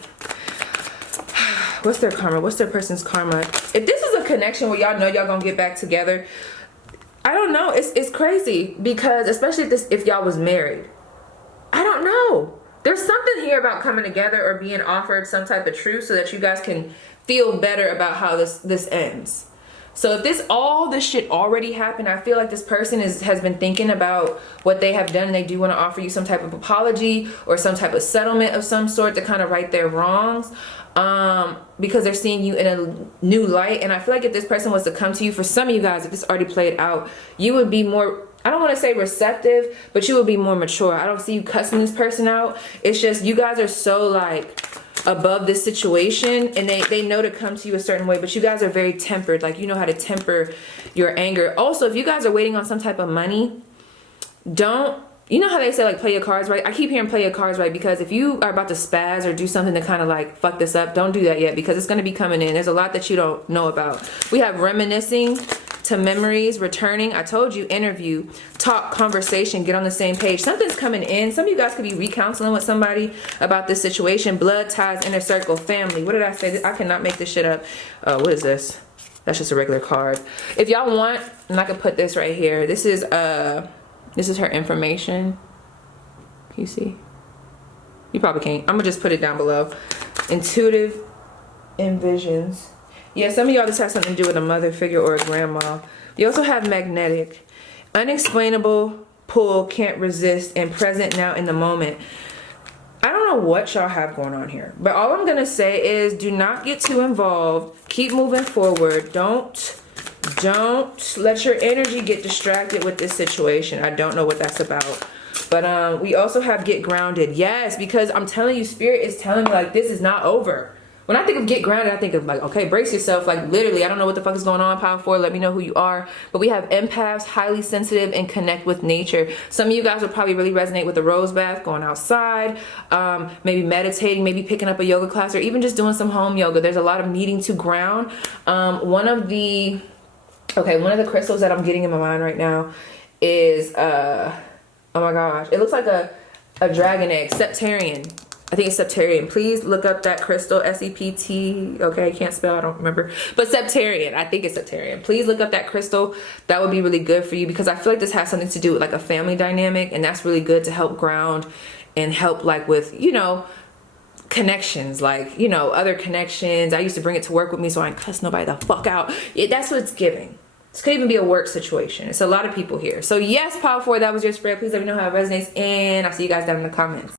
What's their karma? What's their person's karma? If this is a connection where y'all know y'all gonna get back together, I don't know. It's crazy, because especially if y'all was married, I don't know. There's something here about coming together or being offered some type of truth so that you guys can feel better about how this ends. So if all this shit already happened, I feel like this person has been thinking about what they have done, and they do want to offer you some type of apology or some type of settlement of some sort to kind of right their wrongs, because they're seeing you in a new light. And I feel like if this person was to come to you, for some of you guys, if this already played out, you would be more, I don't want to say receptive, but you would be more mature. I don't see you cussing this person out. It's just you guys are so like above this situation, and they know to come to you a certain way, but you guys are very tempered. Like, you know how to temper your anger. Also, if you guys are waiting on some type of money, you know how they say like play your cards right? I keep hearing play your cards right, because if you are about to spaz or do something to kind of like fuck this up, don't do that yet, because it's going to be coming in. There's a lot that you don't know about. We have reminiscing to memories, returning. I told you, interview, talk, conversation, get on the same page. Something's coming in. Some of you guys could be recounseling with somebody about this situation. Blood ties, inner circle, family. What did I say? I cannot make this shit up. What is this? That's just a regular card. If y'all want, and I can put this right here. This is her information. Can you see? You probably can't. I'm gonna just put it down below. Intuitive envisions. Yeah, some of y'all this has something to do with a mother figure or a grandma. You also have magnetic, unexplainable pull, can't resist, and present now in the moment. I don't know what y'all have going on here, but all I'm gonna say is do not get too involved. Keep moving forward. Don't let your energy get distracted with this situation. I don't know what that's about. But we also have get grounded. Yes, because I'm telling you, Spirit is telling me like this is not over. When I think of get grounded, I think of like, okay, brace yourself. Like literally, I don't know what the fuck is going on, Power 4. Let me know who you are. But we have empaths, highly sensitive, and connect with nature. Some of you guys will probably really resonate with the rose bath, going outside, maybe meditating, maybe picking up a yoga class, or even just doing some home yoga. There's a lot of needing to ground. One of the crystals that I'm getting in my mind right now is, oh my gosh, it looks like A dragon egg, septarian. I think it's septarian. Please look up that crystal, S-E-P-T. Okay, can't spell, I don't remember. But septarian, I think it's septarian. Please look up that crystal. That would be really good for you because I feel like this has something to do with like a family dynamic, and that's really good to help ground and help like with, you know, connections, like, you know, other connections. I used to bring it to work with me so I didn't cuss nobody the fuck out. That's what it's giving. This could even be a work situation. It's a lot of people here. So yes, Power 4, that was your spread. Please let me know how it resonates, and I'll see you guys down in the comments.